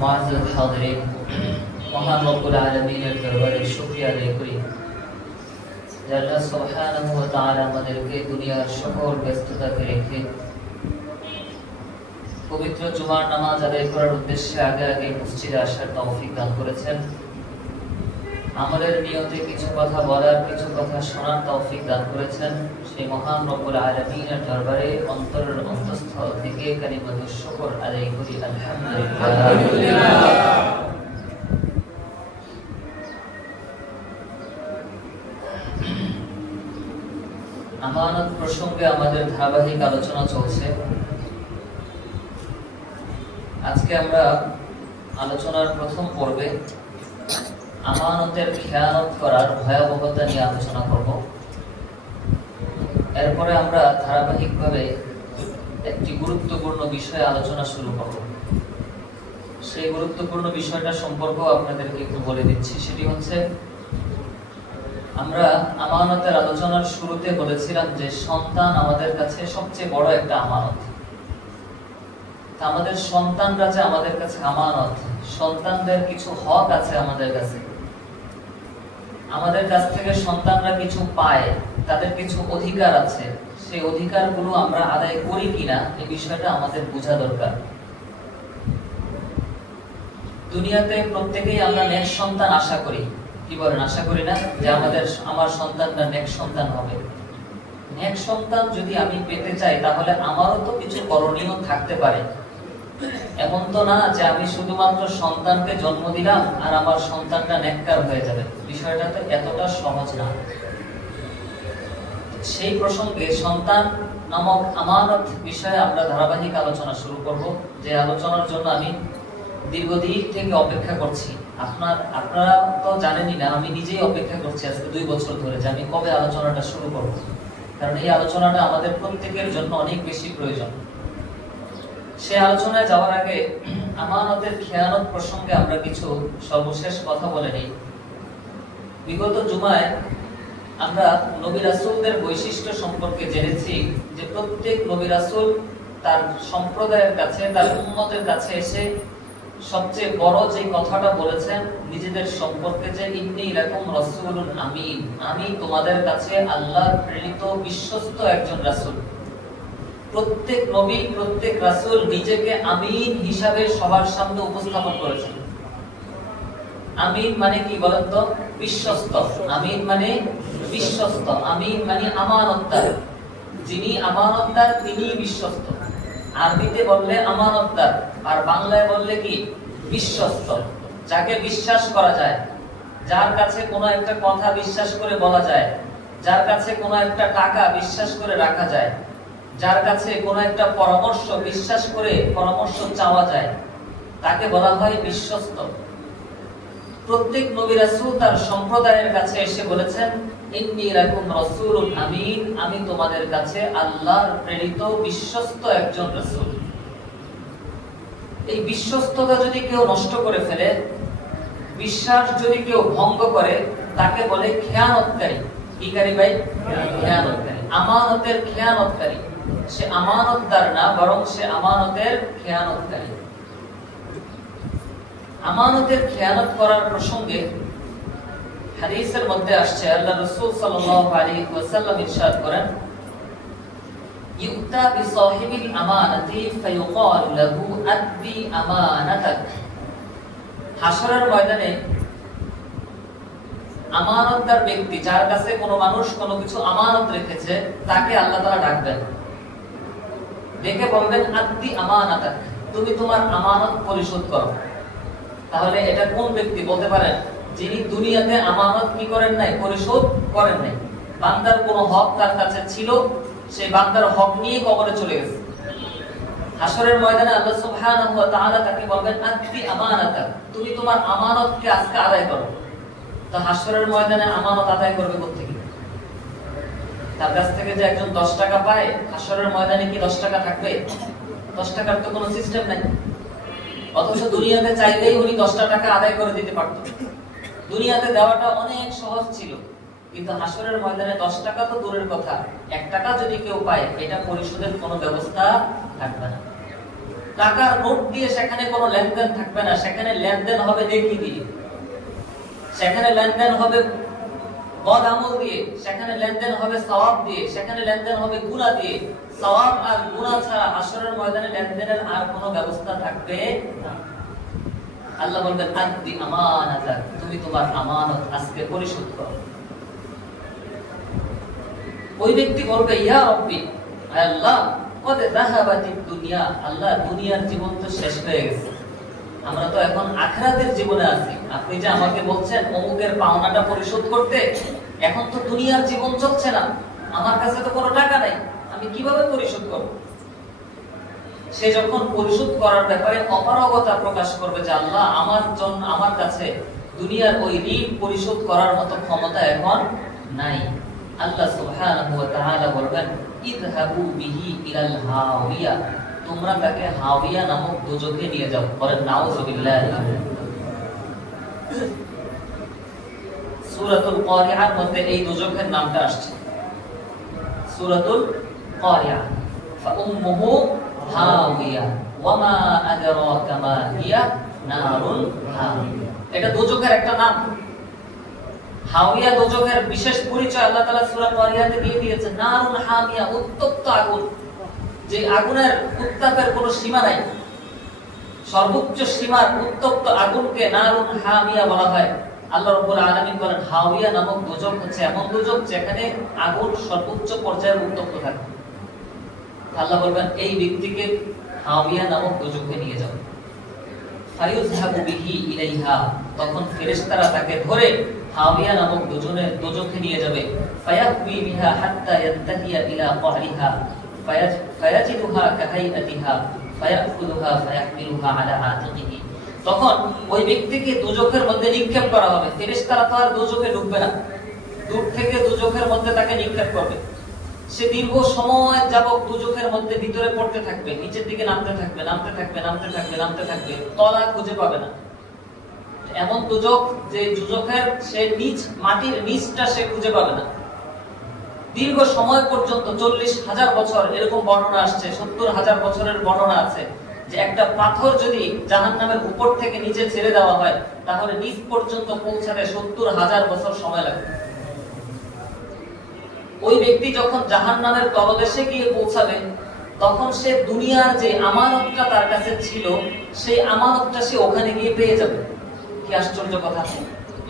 মুআজ্জাজ হাজিরিন, মহান রব্বুল আলামিনের দরবারে শুকরিয়া আদায় করি যে আল্লাহ সুবহানাহু ওয়া তাআলা আমাদেরকে দুনিয়ার সকল ব্যস্ততাকে রেখে পবিত্র জুমার নামাজ আদায় করার উদ্দেশ্যে আগে আগে মসজিদে আসার তৌফিক দান করেছেন। আমাদের নিয়তে কিছু কথা বলার, কিছু কথা শোনার তৌফিক দান করেছেন। সেই মহান রব্বুল আলামিনের দরবারে অন্তরের অন্তঃস্থল থেকে কালিমাতুশ শুকর আদায় করি আলহামদুলিল্লাহ। আমানত প্রসঙ্গে আমাদের ধারাবাহিক আলোচনা চলছে। আজকে আমরা আলোচনার প্রথম পর্বে আমানতের খেয়ানত করার ভয়াবহতা নিয়ে আলোচনা করব। এরপরে আমরা ধারাবাহিকভাবে একটি গুরুত্বপূর্ণ বিষয়ে আলোচনা শুরু করব। সেই গুরুত্বপূর্ণ বিষয়টা সম্পর্কে আপনাদেরকে একটু বলে দিচ্ছি। সেটি হচ্ছে, আমরা আমানতের আলোচনার শুরুতে বলেছিলাম যে সন্তান আমাদের কাছে সবচেয়ে বড় একটা আমানত। আমাদের সন্তানরা যে আমাদের কাছে আমানত, সন্তানদের কিছু হক আছে আমাদের কাছে, আমাদের কাছ থেকে সন্তানরা কিছু পায়, তাদের কিছু অধিকার আছে। সেই অধিকারগুলো আমরা আদায় করি কিনা এই বিষয়টা আমাদের বোঝা দরকার। দুনিয়াতে প্রত্যেকেই আমরা নেক সন্তান আশা করি। কি বলেন, আশা করি না যে আমার সন্তানরা নেক সন্তান হবে? নেক সন্তান যদি আমি পেতে চাই তাহলে আমারও তো কিছু করণীয় থাকতে পারে। এমন তো না যে আমি শুধুমাত্র সন্তানকে জন্ম দিলাম আর আমার সন্তানটা নেককার হয়ে যাবে। বিষয়টা তো এতটা সহজ না। সেই প্রসঙ্গে সন্তান নামক আমানত বিষয়ে আমরা ধারাবাহিক আলোচনা শুরু করব। যে আলোচনার জন্য আমি দীর্ঘদিন থেকে অপেক্ষা করছি। আপনারা তো জানেনই না, আমি নিজেই অপেক্ষা করছি আজকে 2 বছর ধরে যে আমি কবে আলোচনাটা শুরু করব। কারণ এই আলোচনাটা আমাদের প্রত্যেকের জন্য অনেক বেশি প্রয়োজন। সে আলোচনায় যাওয়ার আগে আমানতের খেয়ানত প্রসঙ্গে আমরা কিছু সর্বশেষ কথা বলে নিই। বিগত জুমায় আমরা নবী রাসূলদের বৈশিষ্ট্য সম্পর্কে জেনেছি যে প্রত্যেক নবী রাসূল তার সম্প্রদায়ের কাছে, তার উম্মতের কাছে এসে সবচেয়ে বড় যে কথাটা বলেছেন নিজেদের সম্পর্কে, যে ইন্নী লাকুম রাসূলুন আমিন, আমি তোমাদের কাছে আল্লাহর প্রেরিত বিশ্বস্ত একজন রাসূল। প্রত্যেক নবী, প্রত্যেক রাসূল নিজেকে আমিন হিসাবে সবার সামনে উপস্থাপন করেছেন। আমিন মানে কি বলেন তো? বিশ্বস্ত। আমিন মানে বিশ্বস্ত, আমিন মানে আমানতদার। যিনি আমানতদার তিনি বিশ্বস্ত। আরবিতে বললে আমানতদার, আর বাংলায় বললে কি? বিশ্বস্ত। যাকে বিশ্বাস করা যায়, যার কাছে কোনো একটা কথা বিশ্বাস করে বলা যায়, যার কাছে কোনো একটা টাকা বিশ্বাস করে রাখা যায়, যার কাছে কোনো একটা পরামর্শ বিশ্বাস করে পরামর্শ চাওয়া যায়, তাকে বলা হয় বিশ্বস্ত। প্রত্যেক নবী রাসূল তার সম্প্রদায়ের কাছে এসে বলেছেন, ইন্নী লাকুম রাসূলুন আমিন, আমি তোমাদের কাছে আল্লাহর প্রেরিত বিশ্বস্ত একজন রাসূল। এই বিশ্বস্ততা যদি কেউ নষ্ট করে ফেলে, বিশ্বাস যদি কেউ ভঙ্গ করে, তাকে বলে খেয়ানতকারী। কি কারী ভাই? খেয়ানতকারী। আমানতের খেয়ানতকারী। সে আমানতদার না, বরং সে আমানতের খেয়ানতকারী। আমানতের খেয়ানত করার প্রসঙ্গে হাদিসের মধ্যে আসছে, আল্লাহ রাসূল সাল্লাল্লাহু আলাইহি ওয়াসাল্লাম ইরশাদ করেন, ইউতা বিসাহিবিল আমানাতি ফায়ুকালু লাহু আদ্দি আমানাতাক। হাশরের ময়দানে আমানতদার ব্যক্তি, যার কাছে কোনো মানুষ কোনো কিছু আমানত রেখেছে, তাকে আল্লাহ তাআলা ডাকবেন, ডেকে বলবেন, আদ্দি আমানাতাক, তুমি তোমার আমানত পরিশোধ করো। তাহলে এটা কোন ব্যক্তি বলতে পারেন? যিনি দুনিয়াতে আমানত কি করেন নাই? পরিশোধ করেন নাই। বান্দার কোনো হক তার কাছে ছিল, সেই বান্দার হক নিয়ে কবরে চলে গেছে। হাশরের ময়দানে আল্লাহ সুবহানাহু ওয়া তাআলা তাকে বলবেন, আদ্দি আমানাতাক, তুমি তোমার আমানতকে আজকে আদায় করো। তো হাশরের ময়দানে আমানত আদায় করবে কোত্থেকে? তার কাছ থেকে যে একজন 10 টাকা পায়, হাশরের ময়দানে কি 10 টাকা থাকবে? 10 টাকার তো কোনো সিস্টেম নাই। অথচ দুনিয়াতে চাইলেই উনি 10টা টাকা আদায় করে দিতে পারত। দুনিয়াতে দেওয়াটা অনেক সহজ ছিল, কিন্তু হাশরের ময়দানে 10 টাকা তো দূরের কথা, 1 টাকা যদি কেউ পায়, এটা পরিশোধের কোনো ব্যবস্থা থাকবে না। টাকার নোট দিয়ে সেখানে কোনো লেনদেন থাকবে না, সেখানে লেনদেন হবে নেকি দিয়ে, সেখানে লেনদেন হবে বদ আমল দিয়ে, সেখানে লেনদেন হবে সওয়াব দিয়ে, সেখানে লেনদেন হবে গুনাহ দিয়ে। সওয়াব আর গুনাহ ছাড়া হাশরের ময়দানে লেনদেনের আর কোনো ব্যবস্থা থাকবে না। আল্লাহ বলবেন আদি আমানাতাক, তুমি তোমার আমানত আজকে পরিশোধ করো। ওই ব্যক্তি বলবে ইয়া রব্বি, আল্লাহ কদ যাহাবাতিদ দুনিয়া, আল্লাহ দুনিয়ার জীবন তো শেষ হয়ে গেছে, আমরা তো এখন আখিরাতের জীবনে আছি। আপনি যে আমাকে বলছেন অমুকের পাওনাটা পরিশোধ করতে, এখন তো দুনিয়ার জীবন চলছে না, আমার কাছে তো কোনো টাকা নাই, আমি কিভাবে পরিশোধ করব? সে যখন পরিশোধ করার ব্যাপারে অপারগতা প্রকাশ করবে যে আল্লাহ আমার কাছে দুনিয়ার ওই ঋণ পরিশোধ করার মতো ক্ষমতা এখন নাই, আল্লাহ সুবহানাহু ওয়া তাআলা বলবেন ইযহাবু বিহি ইলাল হাওিয়া, তোমরা তাকে হাওিয়া নামক দোজখে নিয়ে যাও। বলেন নাউযুবিল্লাহ। সূরাতুল কারিআর মধ্যে এই দোজখের নামটা আসছে, সূরাতুল কারিআ। ফাউম্মুহু হাওিয়া ওয়ামা আদরাকা মা হিয়া নারুন হামিয়া, এটা দোজখের একটা নাম। হাওিয়া দোজখের বিশেষ পরিচয় আল্লাহ তাআলা সূরা কারিয়াতে দিয়ে দিয়েছেন, নারুন হামিয়া, উত্তপ্ত আগুন, যে আগুনের উত্তাপের কোনো সীমা নাই, সর্বোচ্চ সীমার উত্তপ্ত আগুনকে নারুন হামিয়া বলা হয়। আল্লাহ রাব্বুল আলামিন বলেন হাওিয়া নামক দোজখ হচ্ছে এমন দোজখ যেখানে আগুন সর্বোচ্চ পর্যায়ে উত্তপ্ত থাকে। আল্লাহ বলবেন এই ব্যক্তিকে হাওিয়া নামক দোজখে নিয়ে যাও। ফায়ুযহাবু বিহি ইলাইহা, তখন ফেরেশতারা তাকে ধরে হাওিয়া নামক দোজখে নিয়ে যাবে। ফায়াহবি বিহা হাত্তা ইয়ানতাহিয়া ইলা ক্বাহরিহা ফায়াজিদুহা কাহাইআতিহা ফায়াখুযুহা ফায়াহমিলুহা আলা আতিকিহি, তখন ওই ব্যক্তিকে দোজখের মধ্যে নিক্ষেপ করা হবে। ফেরেশতারা তো আর দোজখে ঢুকবে না, দূর থেকে দোজখের মধ্যে তাকে নিক্ষেপ করবে। সে দীর্ঘ সময় যাবত দোজখের মধ্যে ভিতরে পড়তে থাকবে, নিচের দিকে নামতে থাকবে, নামতে থাকবে, নামতে থাকবে, নামতে থাকবে, তলা খুঁজে পাবে না। এমন দোজখ যে দোজখের সে মাটির নিচটা সে খুঁজে পাবে না। দীর্ঘ সময় পর্যন্ত 40,000 বছর এরকম বর্ণনা আসছে, 70,000 বছরের বর্ণনা আছে যে একটা পাথর যদি জাহান্নামের উপর থেকে নিচে ছেড়ে দেওয়া হয় তাহলে নিচ পর্যন্ত পৌঁছাতে 70,000 বছর সময় লাগবে। ওই ব্যক্তি যখন জাহান্নামের তলদেশে গিয়ে পৌঁছাবে তখন সে দুনিয়ার যে আমানতটা তার কাছে ছিল সেই আমানতটা সে ওখানে গিয়ে পেয়ে যাবে। কি আশ্চর্য কথা!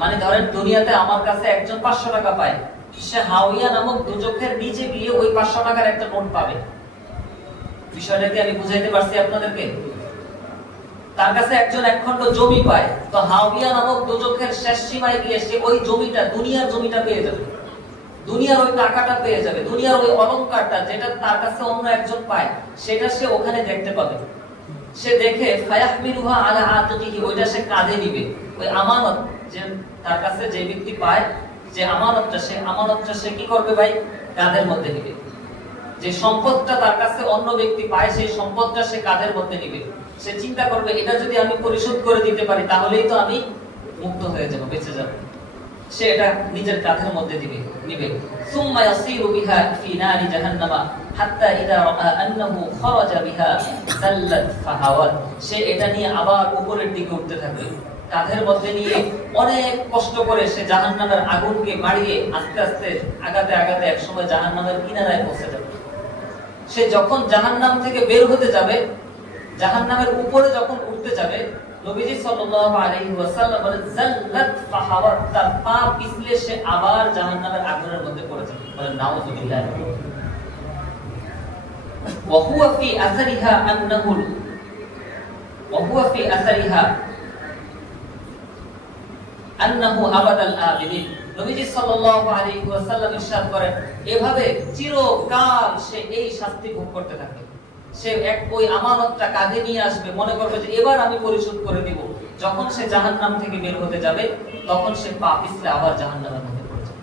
মানে ধরেন দুনিয়াতে আমার কাছে একজন 500 টাকা পায়, সে হাওিয়া নামক দোজখের নিচে গিয়ে ওই 500 টাকার একটা নোট পাবে। বিষয়টা কি আমি বুঝাইতে পারছি আপনাদেরকে? তার কাছে একজন এক খণ্ড জমি পায়, তো হাওিয়া নামক দোজখের শেষ সীমায় গিয়ে সে ওই জমিটা, দুনিয়ার জমিটা পেয়ে যাবে, দুনিয়ার ওই টাকাটা পেয়ে যাবে, দুনিয়ার ওই অলংকারটা যেটা তার কাছে অন্য একজন পায় সেটা সে ওখানে দেখতে পাবে। সে দেখে ফায়াহমিলুহা আলা আতিকিহি, ওইটা সে কাঁধে নিবে। ওই আমানত যে তার কাছে যে ব্যক্তি পায়, যে আমানতটা সে কি করবে ভাই? কাঁধের মধ্যে নিবে। যে সম্পদটা তার কাছে অন্য ব্যক্তি পায় সেই সম্পদটা সে কাঁধের মধ্যে নিবে। সে চিন্তা করবে এটা যদি আমি পরিশোধ করে দিতে পারি তাহলেই তো আমি মুক্ত হয়ে যাব, বেঁচে যাব। সে এটা নিজের কাঁধের মধ্যে নিবে। সুম্মা ইয়াসিরু বিহা ফি নারি জাহান্নামা হাত্তা ইযা রাআ আন্নাহু খারাজা বিহা সাল্লাত ফাহাওয়াত, সে এটা নিয়ে আবার উপরের দিকে উঠতে থাকবে। কাঁধের মধ্যে নিয়ে অনেক কষ্ট করে সে জাহান্নামের আগুনকে বাড়িয়ে আস্তে আস্তে আগাতে আগাতে একসময় জাহান্নামের কিনারায় পৌঁছে যাবে। সে যখন জাহান্নাম থেকে বের হতে যাবে, জাহান্নামের উপরে যখন উঠতে যাবে, নবীজি সাল্লাল্লাহু আলাইহি ওয়াসাল্লাম বলেন জাল্লাত ফাহাওয়াত, তার পা পিছলে সে আবার জাহান্নামের আগুনের মধ্যে পড়ে যাবে। বলেন নাউযুবিল্লাহ। ওয়া হুয়া ফি আসারিহা আন্নাহু আবাদাল আবিদিন। নবীজি সাল্লাল্লাহু আলাইহি ওয়াসাল্লাম ইরশাদ করেন এভাবে চিরকাল সে এই শাস্তি ভোগ করতে থাকে। সে ওই আমানতটা কাঁধে নিয়ে আসবে, মনে করবে যে এবার আমি পরিশোধ করে দিব। যখন সে জাহান্নাম থেকে বের হতে যাবে তখন সে পা পিছলে আবার জাহান্নামের মধ্যে পড়ে যাবে।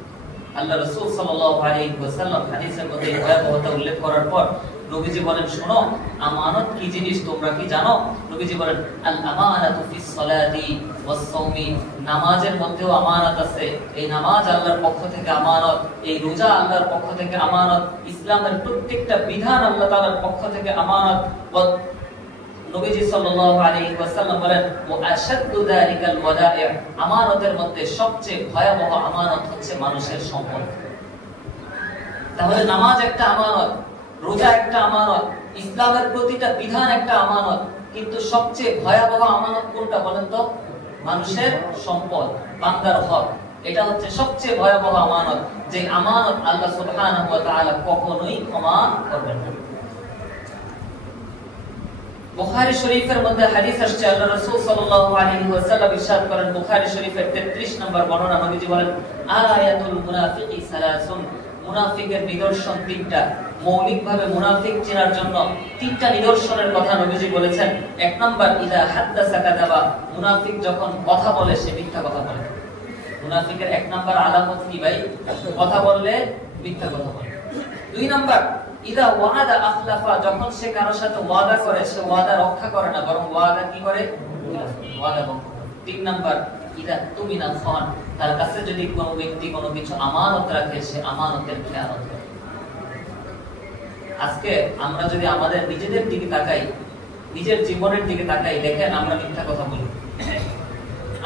আল্লাহ রাসূল সাল্লাল্লাহু আলাইহি ওয়াসাল্লাম হাদিসের মধ্যে ভয়াবহতা উল্লেখ করার পর নবীজি বলেন শোনো, আমানত কি জিনিস তোমরা কি জানো? নবীজি বলেন আল আমানাতু ফিস সালাতি ওয়াস সাওমি, নামাজের মধ্যেও আমানত আছে। এই নামাজ আল্লাহর পক্ষ থেকে আমানত, এই রোজা আল্লাহর পক্ষ থেকে আমানত, ইসলামের প্রত্যেকটা বিধান আল্লাহ তাআলার পক্ষ থেকে আমানত। নবীজি সাল্লাল্লাহু আলাইহি ওয়াসাল্লাম বলেন ওয়া আশাদ্দু যালিকাল ওয়াদা'i, আমানতের মধ্যে সবচেয়ে ভয়াবহ আমানত হচ্ছে মানুষের সম্পদ। তাহলে নামাজ একটা আমানত, রোজা একটা আমানত, ইসলামের প্রতিটা বিধান একটা আমানত, কিন্তু সবচেয়ে ভয়াবহ আমানত কোনটা বলেন তো? মানুষের সম্পদ, বান্দার হক। এটা হচ্ছে সবচেয়ে ভয়াবহ আমানত, যে আমানত আল্লাহ সুবহানাহু ওয়া তাআলা কখনোই ক্ষমা করবেন না। বুখারী শরীফের মধ্যে হাদিস আসছে, আল্লাহ রাসূল সাল্লাল্লাহু আলাইহি ওয়াসাল্লাম ইরশাদ করেন, বুখারী শরীফের 33 নম্বর বর্ণনা, নবীজি বলেন আয়াতুল মুনাফিকি সালাসুন, মুনাফিকের নিদর্শন তিনটা। মৌলিকভাবে মুনাফিক চেনার জন্য তিনটা নিদর্শনের কথা নবীজি বলেছেন। এক নাম্বার, ইযা হাদাসা কাযাবা, মুনাফিক যখন কথা বলে সে মিথ্যা কথা বলে। মুনাফিকের এক নাম্বার আলামত কি ভাই? কথা বললে মিথ্যা কথা বলে। দুই নাম্বার, ইযা ওয়াদা আখলাফা, যখন সে কারোর সাথে ওয়াদা করে সে ওয়াদা রক্ষা করে না, বরং ওয়াদা কি করে? ওয়াদা ভঙ্গ করে। তিন নাম্বার, ইযা তুমিনা খান, তার কাছে যদি কোনো ব্যক্তি কোনো কিছু আমানত রাখে সে আমানতের খেয়ানত করে। আজকে আমরা যদি আমাদের নিজেদের দিকে তাকাই, নিজের জীবনের দিকে তাকাই, দেখেন আমরা মিথ্যা কথা বলি,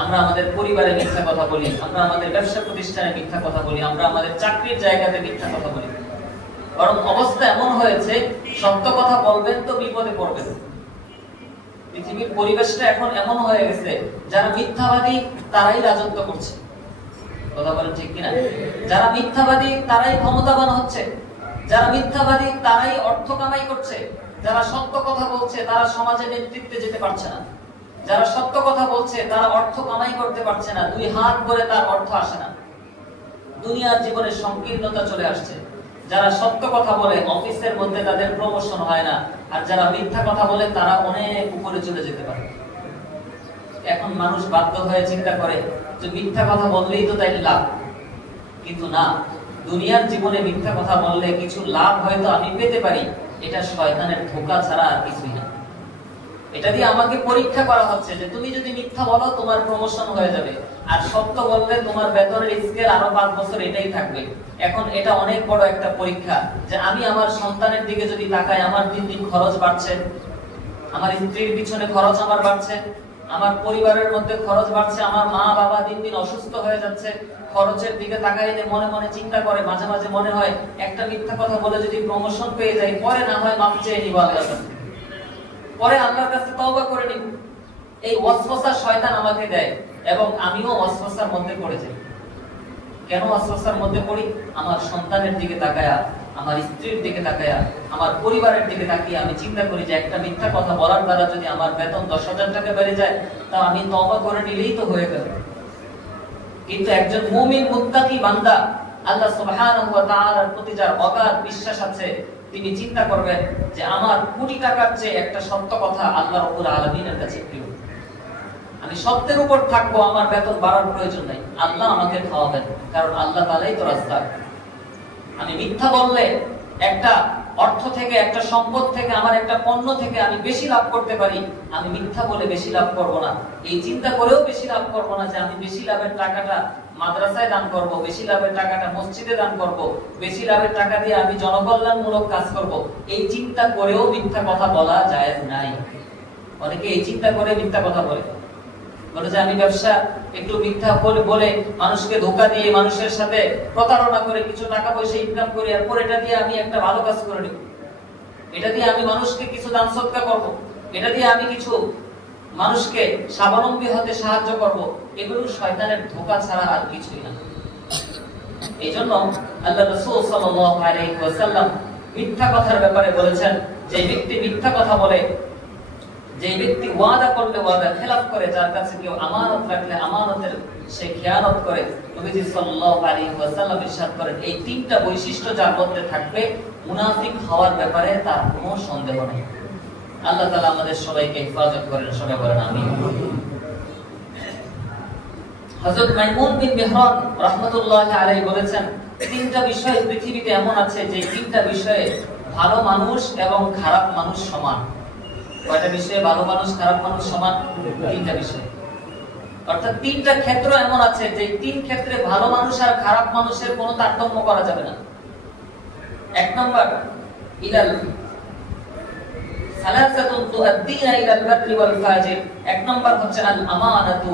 আমরা আমাদের পরিবারে মিথ্যা কথা বলি, আমরা আমাদের ব্যবসা প্রতিষ্ঠানে মিথ্যা কথা বলি, আমরা আমাদের চাকরির জায়গাতে মিথ্যা কথা বলি। বরং অবস্থা এমন হয়েছে, সত্য কথা বলবেন তো বিপদে পড়বেন। পৃথিবীর পরিবেশটা এখন এমন হয়ে গেছে, যারা মিথ্যাবাদী তারাই রাজত্ব করছে। কথা বলেন ঠিক কিনা? যারা মিথ্যাবাদী তারাই ক্ষমতাবান হচ্ছে, যারা মিথ্যাবাদী তারাই অর্থ কামাই করছে। যারা সত্য কথা বলছে তারা সমাজে নেতৃত্বে যেতে পারছে না, যারা সত্য কথা বলছে তারা অর্থ কামাই করতে পারছে না, দুই হাত ভরে তার অর্থ আসে না, দুনিয়ার জীবনে সংকীর্ণতা চলে আসছে। যারা সত্য কথা বলে অফিসের মধ্যে তাদের প্রমোশন হয় না, আর যারা মিথ্যা কথা বলে তারা অনেক উপরে চলে যেতে পারে। এখন মানুষ বাধ্য হয়ে চিন্তা করে যে মিথ্যা কথা বললেই তো তাই লাভ, কিন্তু না, দুনিয়ার জীবনে মিথ্যা কথা বললে কিছু লাভ হয়তো আমি পেতে পারি, এটা শয়তানের ধোঁকা ছাড়া আর কিছুই না। এটা দিয়ে আমাকে পরীক্ষা করা হচ্ছে যে তুমি যদি মিথ্যা বলো তোমার প্রমোশন হয়ে যাবে, আর সত্য বললে তোমার বেতনের স্কেল আরো 5 বছর এটাই থাকবে। এখন এটা অনেক বড় একটা পরীক্ষা যে আমি আমার সন্তানের দিকে যদি তাকাই, আমার দিন দিন খরচ বাড়ছে, আমার স্ত্রীর পিছনে খরচ আমার বাড়ছে, আমার পরিবারের মধ্যে খরচ বাড়ছে, আমার মা বাবা দিন দিন অসুস্থ হয়ে যাচ্ছে। খরচের দিকে তাকাইলে মনে মনে চিন্তা করে, মাঝে মাঝে মনে হয় একটা মিথ্যা কথা বলে যদি প্রমোশন পেয়ে যাই, পরে না হয় মাপ চেয়ে নিব আল্লাহর কাছে, পরে আল্লাহর কাছে তওবা করে নিব। এই ওয়াসওয়াসা শয়তান আমাকে দেয় এবং আমিও ওয়াসওয়াসার মধ্যে পড়ে যাই। কেন ওয়াসওয়াসার মধ্যে পড়ি? আমার সন্তানের দিকে তাকায়া, আমার স্ত্রীর দিকে তাকায়া, আমার পরিবারের দিকে তাকিয়ে আমি চিন্তা করি যে একটা মিথ্যা কথা বলার দ্বারা যদি আমার বেতন 10,000 টাকা বেড়ে যায়, তা আমি তওবা করে নিলেই তো হয়ে গেল। কিন্তু একজন মুমিন মুত্তাকি বান্দা, আল্লাহ সুবহানাহু ওয়া তাআলার প্রতি যার অগাধ বিশ্বাস আছে, তিনি চিন্তা করবেন যে আমার কোটি টাকার চেয়ে একটা সত্য কথা আল্লাহ রাব্বুল আলামিনের কাছে প্রিয়। আমি সত্যের উপর থাকবো, আমার বেতন বাড়ার প্রয়োজন নাই, আল্লাহ আমাকে খাওয়াবেন, কারণ আল্লাহ তাআলাই তো রাজ্জাক। আমি মিথ্যা বললে একটা অর্থ থেকে, একটা সম্পদ থেকে, আমার একটা পণ্য থেকে আমি বেশি লাভ করতে পারি, আমি মিথ্যা বলে বেশি লাভ করব না। এই চিন্তা করেও বেশি লাভ করব না যে আমি বেশি লাভের টাকাটা মাদ্রাসায় দান করব, বেশি লাভের টাকাটা মসজিদে দান করব, বেশি লাভের টাকা দিয়ে আমি জনকল্যাণমূলক কাজ করব। এই চিন্তা করেও মিথ্যা কথা বলা জায়েজ নাই। অনেকে এই চিন্তা করে মিথ্যা কথা বলে, বলে যে আমি ব্যবসা একটু মিথ্যা বলে মানুষকে ধোঁকা দিয়ে, মানুষের সাথে প্রতারণা করে কিছু টাকা পয়সা ইনকাম করি, আর পরে এটা দিয়ে আমি একটা ভালো কাজ করে নিব, এটা দিয়ে আমি মানুষকে কিছু দান সদকা করব, এটা দিয়ে আমি কিছু মানুষকে স্বাবলম্বী হতে সাহায্য করব। এগুলো শয়তানের ধোঁকা ছাড়া আর কিছুই না। এইজন্য আল্লাহ রাসূল সাল্লাল্লাহু আলাইহি ওয়াসাল্লাম মিথ্যা কথার ব্যাপারে বলেছেন, যে ব্যক্তি মিথ্যা কথা বলে, যে ব্যক্তি ওয়াদা করলে ওয়াদা খেলাফ করে, যার কাছে কেউ আমানত রাখলে আমানতের সে খেয়ানত করে, নবীজি সাল্লাল্লাহু আলাইহি ওয়াসাল্লাম ইরশাদ করেন এই তিনটা বৈশিষ্ট্য যার মধ্যে থাকবে, মুনাফিক হওয়ার ব্যাপারে তার কোনো সন্দেহ নেই। আল্লাহ তাআলা আমাদের সবাইকে হেফাজত করেন, সবাই বলেন আমিন। হযরত মাইমুন বিন মিহরান রাহমাতুল্লাহি আলাইহি বলেছেন, তিনটা বিষয় পৃথিবীতে এমন আছে যে তিনটা বিষয়ে ভালো মানুষ এবং খারাপ মানুষ সমান। কয়টা বিষয়ে ভালো মানুষ খারাপ মানুষ সমান? তিনটা বিষয়। অর্থাৎ তিনটা ক্ষেত্র এমন আছে যে তিন ক্ষেত্রে ভালো মানুষ আর খারাপ মানুষের কোনো তারতম্য করা যাবে না। এক নম্বর, ইদাল সালাসাতুন তুআদ্দিনা ইলাল বাররি ওয়াল ফাজির। এক নাম্বার হচ্ছে আল আমানাতু,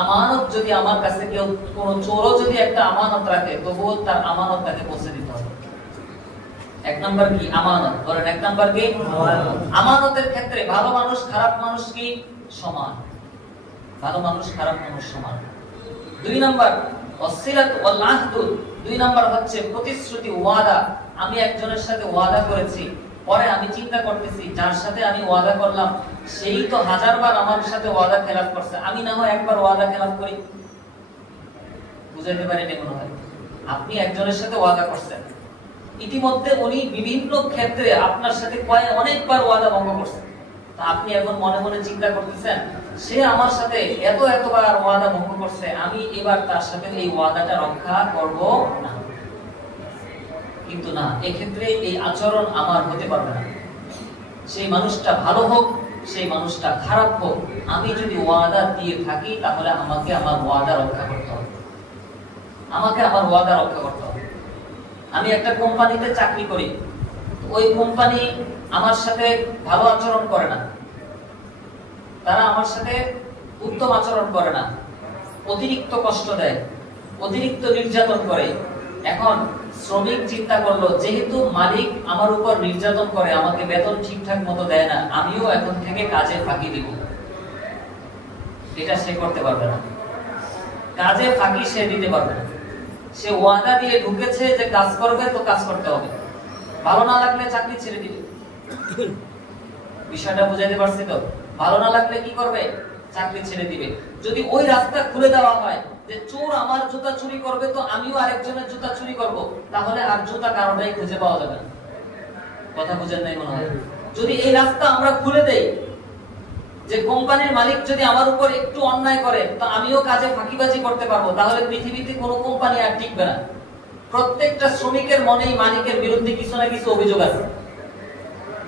আমানত যদি আমার কাছে কেউ কোন চোরও যদি একটা আমানত রাখে তবুও তার আমানত তাকে পৌঁছে দিতে হবে। এক নাম্বার কি? আমানত। বলেন এক নাম্বার কি? আমানতের ক্ষেত্রে ভালো মানুষ খারাপ মানুষ কি সমান? ভালো মানুষ খারাপ মানুষ সমান। দুই নাম্বার ওয়াসিলাত ওয়াল আহদু, দুই নাম্বার হচ্ছে প্রতিশ্রুতি, ওয়াদা। আমি একজনের সাথে ওয়াদা করেছি, পরে আমি চিন্তা করতেছি যার সাথে আমি ওয়াদা করলাম সেই তো হাজারবার আমার সাথে ওয়াদা খেলাফ করছে, আমি না হয় একবার ওয়াদা খেলাফ করি। বুঝাইতে পারিনি মনে হয়? আপনি একজনের সাথে ওয়াদা করছেন, ইতিমধ্যে উনি বিভিন্ন ক্ষেত্রে আপনার সাথে অনেকবার ওয়াদা ভঙ্গ করছে। তা আপনি এখন মনে মনে চিন্তা করতেছেন সে আমার সাথে এতবার ওয়াদা ভঙ্গ করছে, আমি এবার তার সাথে এই ওয়াদাটা রক্ষা করব না। কিন্তু না, এক্ষেত্রে এই আচরণ আমার হতে পারবে না। সেই মানুষটা ভালো হোক, সেই মানুষটা খারাপ হোক, আমি যদি ওয়াদা দিয়ে থাকি তাহলে আমাকে আমার ওয়াদা রক্ষা করতে হবে। আমাকে আমার ওয়াদা রক্ষা করতে হবে। আমি একটা কোম্পানিতে চাকরি করি, ওই কোম্পানি আমার সাথে ভালো আচরণ করে না, তারা আমার সাথে উত্তম আচরণ করে না, অতিরিক্ত কষ্ট দেয়, অতিরিক্ত নির্যাতন করে। এখন শ্রমিক চিন্তা করলো যেহেতু মালিক আমার উপর নির্যাতন করে, আমাকে বেতন ঠিকঠাক মতো দেয় না, আমিও এখন থেকে কাজে ফাঁকি দিব। এটা সে করতে পারবে না, কাজে ফাঁকি সে দিতে পারবে না। সে ওয়াদা দিয়ে ঢুকেছে যে কাজ করবে তো কাজ করতে হবে, ভালো না লাগলে চাকরি ছেড়ে দিবে। বিষয়টা বুঝাইতে পারছি তো? ভালো না লাগলে কি করবে? চাকরি ছেড়ে দিবে। যদি ওই রাস্তা খুলে দেওয়া হয় যে চোর আমার জুতা চুরি করবে তো আমিও আরেকজনের জুতা চুরি করব, তাহলে আর জুতা কারোটাই খুঁজে পাওয়া যাবে না। কথা বুঝেন নাই মনে হয়? যদি এই রাস্তা আমরা খুলে দেই যে কোম্পানির মালিক যদি আমার উপর একটু অন্যায় করে তো আমিও কাজে ফাঁকিবাজি করতে পারবো, তাহলে পৃথিবীতে কোনো কোম্পানি আর টিকবে না। প্রত্যেকটা শ্রমিকের মনেই মালিকের বিরুদ্ধে কিছু না কিছু অভিযোগ আছে।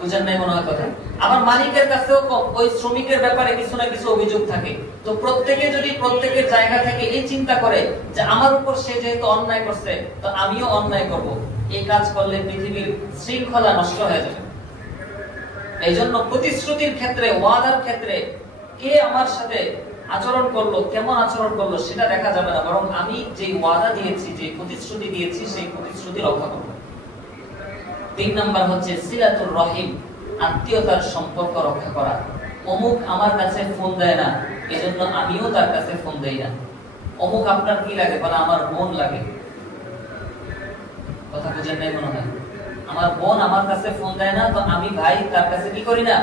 বুঝেন নাই মনে হয় কথা? আবার মালিকের কাছেও ওই শ্রমিকের ব্যাপারে কিছু না কিছু অভিযোগ থাকে। তো প্রত্যেকে যদি প্রত্যেকের জায়গা থেকে এই চিন্তা করে যে আমার উপর সে যেহেতু অন্যায় করছে তো আমিও অন্যায় করব, এই কাজ করলে পৃথিবীর শৃঙ্খলা নষ্ট হয়ে যাবে। এই জন্য প্রতিশ্রুতির ক্ষেত্রে, ওয়াদার ক্ষেত্রে কে আমার সাথে আচরণ করলো, কেমন আচরণ করলো সেটা দেখা যাবে না, বরং আমি যে ওয়াদা দিয়েছি, যে প্রতিশ্রুতি দিয়েছি সেই প্রতিশ্রুতি রক্ষা করব। তিন নাম্বার হচ্ছে সিলাতুর রহিম, আত্মীয়তার সম্পর্ক রক্ষা করা। অমুক আমার কাছে ফোন দেয় না, এজন্য আমিও তার কাছে ফোন দেই না। অমুক আপনার কি লাগে? বলে আমার বোন লাগে। কথা বুঝেন নাই মনে হয়? আমার বোন আমার কাছে ফোন দেয় না তো আমি ভাই তার কাছে কি করি না?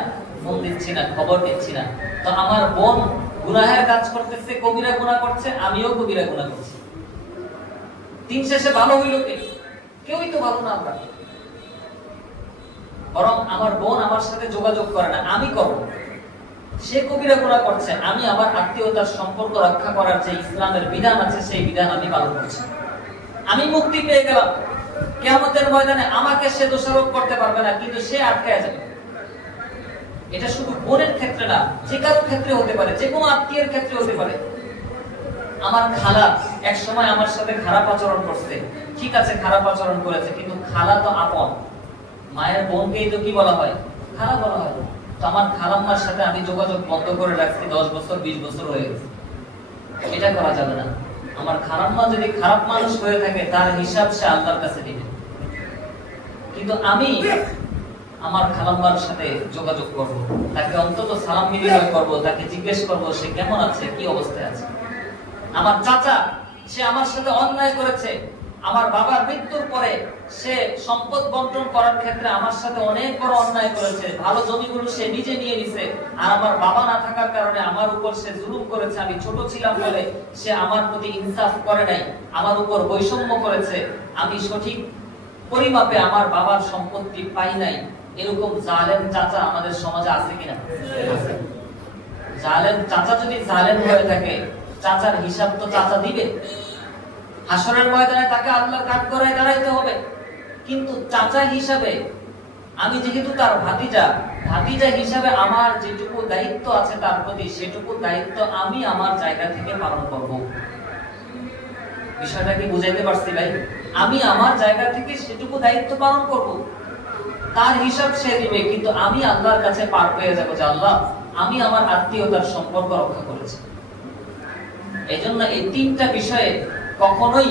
ফোন দিচ্ছি না, খবর দিচ্ছি না। তো আমার বোন গুনাহের কাজ করতেছে, কবিরা গুনাহ করছে, আমিও কবিরা গুনাহ করছি। দিন শেষে ভালো হইল কে? কেউই তো ভালো না আমরা। বরং আমার বোন আমার সাথে যোগাযোগ করে না, আমি করব। সে কবিরা গুনাহ করছে, আমি আমার আত্মীয়তার সম্পর্ক রক্ষা করার যে ইসলামের বিধান আছে সেই বিধান আমি পালন করছি। আমি মুক্তি পেয়ে গেলাম। কিয়ামতের ময়দানে আমাকে সে দোষারোপ করতে পারবে না, কিন্তু সে আটকায় যাবে। এটা শুধু বোনের ক্ষেত্রে না, যে কারো ক্ষেত্রে হতে পারে, যে কোনো আত্মীয়ের ক্ষেত্রে হতে পারে। আমার খালা এক সময় আমার সাথে খারাপ আচরণ করছে, ঠিক আছে খারাপ আচরণ করেছে, কিন্তু খালা তো আপন। মায়ের বোনকেই তো কি বলা হয়? খালা বলা হয়। তো আমার খালাম্মার সাথে আমি যোগাযোগ বন্ধ করে রাখছি 10 বছর 20 বছর হয়ে গেছে, এটা করা যাবে না। আমার খালাম্মা যদি খারাপ মানুষ হয়ে থাকে তার হিসাব সে আল্লাহর কাছে দিবে, কিন্তু আমি আমার খালাম্মার সাথে যোগাযোগ করব, তাকে অন্তত সালাম বিনিময় করব, তাকে জিজ্ঞেস করব সে কেমন আছে, কি অবস্থায় আছে। আমার চাচা, সে আমার সাথে অন্যায় করেছে, আমার বাবার মৃত্যুর পরে সে সম্পদ বন্টন করার ক্ষেত্রে আমার সাথে অনেক বড় অন্যায় করেছে, ভালো জমিগুলো সে নিজে নিয়ে নিছে, আর আমার বাবা না থাকার কারণে আমার উপর সে জুলুম করেছে। আমি ছোট ছিলাম বলে সে আমার প্রতি ইনসাফ করে নাই, আমার উপর বৈষম্য করেছে, আমি সঠিক পরিমাপে আমার বাবার সম্পত্তি পাই নাই। এরকম জালেম চাচা আমাদের সমাজে আছে কিনা? জালেম চাচা যদি জালেম হয়ে থাকে, চাচার হিসাব তো চাচা দিবে। হাসরের ময়দানে তাকে আল্লাহর কাঠগড়ায় দাঁড়াইতে হবে। কিন্তু চাচা হিসাবে আমি যেহেতু তার ভাতিজা, ভাতিজা হিসাবে আমার যেটুকু দায়িত্ব আছে তার প্রতি, সেটুকু দায়িত্ব আমি আমার জায়গা থেকে পালন করব। বিষয়টা কি বুঝাইতে পারছি ভাই? আমি আমার জায়গা থেকে সেটুকু দায়িত্ব পালন করব। তার হিসাব সে দিবে, কিন্তু আমি আল্লাহর কাছে পার পেয়ে যাবো যে আল্লাহ আমি আমার আত্মীয়তার সম্পর্ক রক্ষা করেছি। এই জন্য এই তিনটা বিষয়ে কখনোই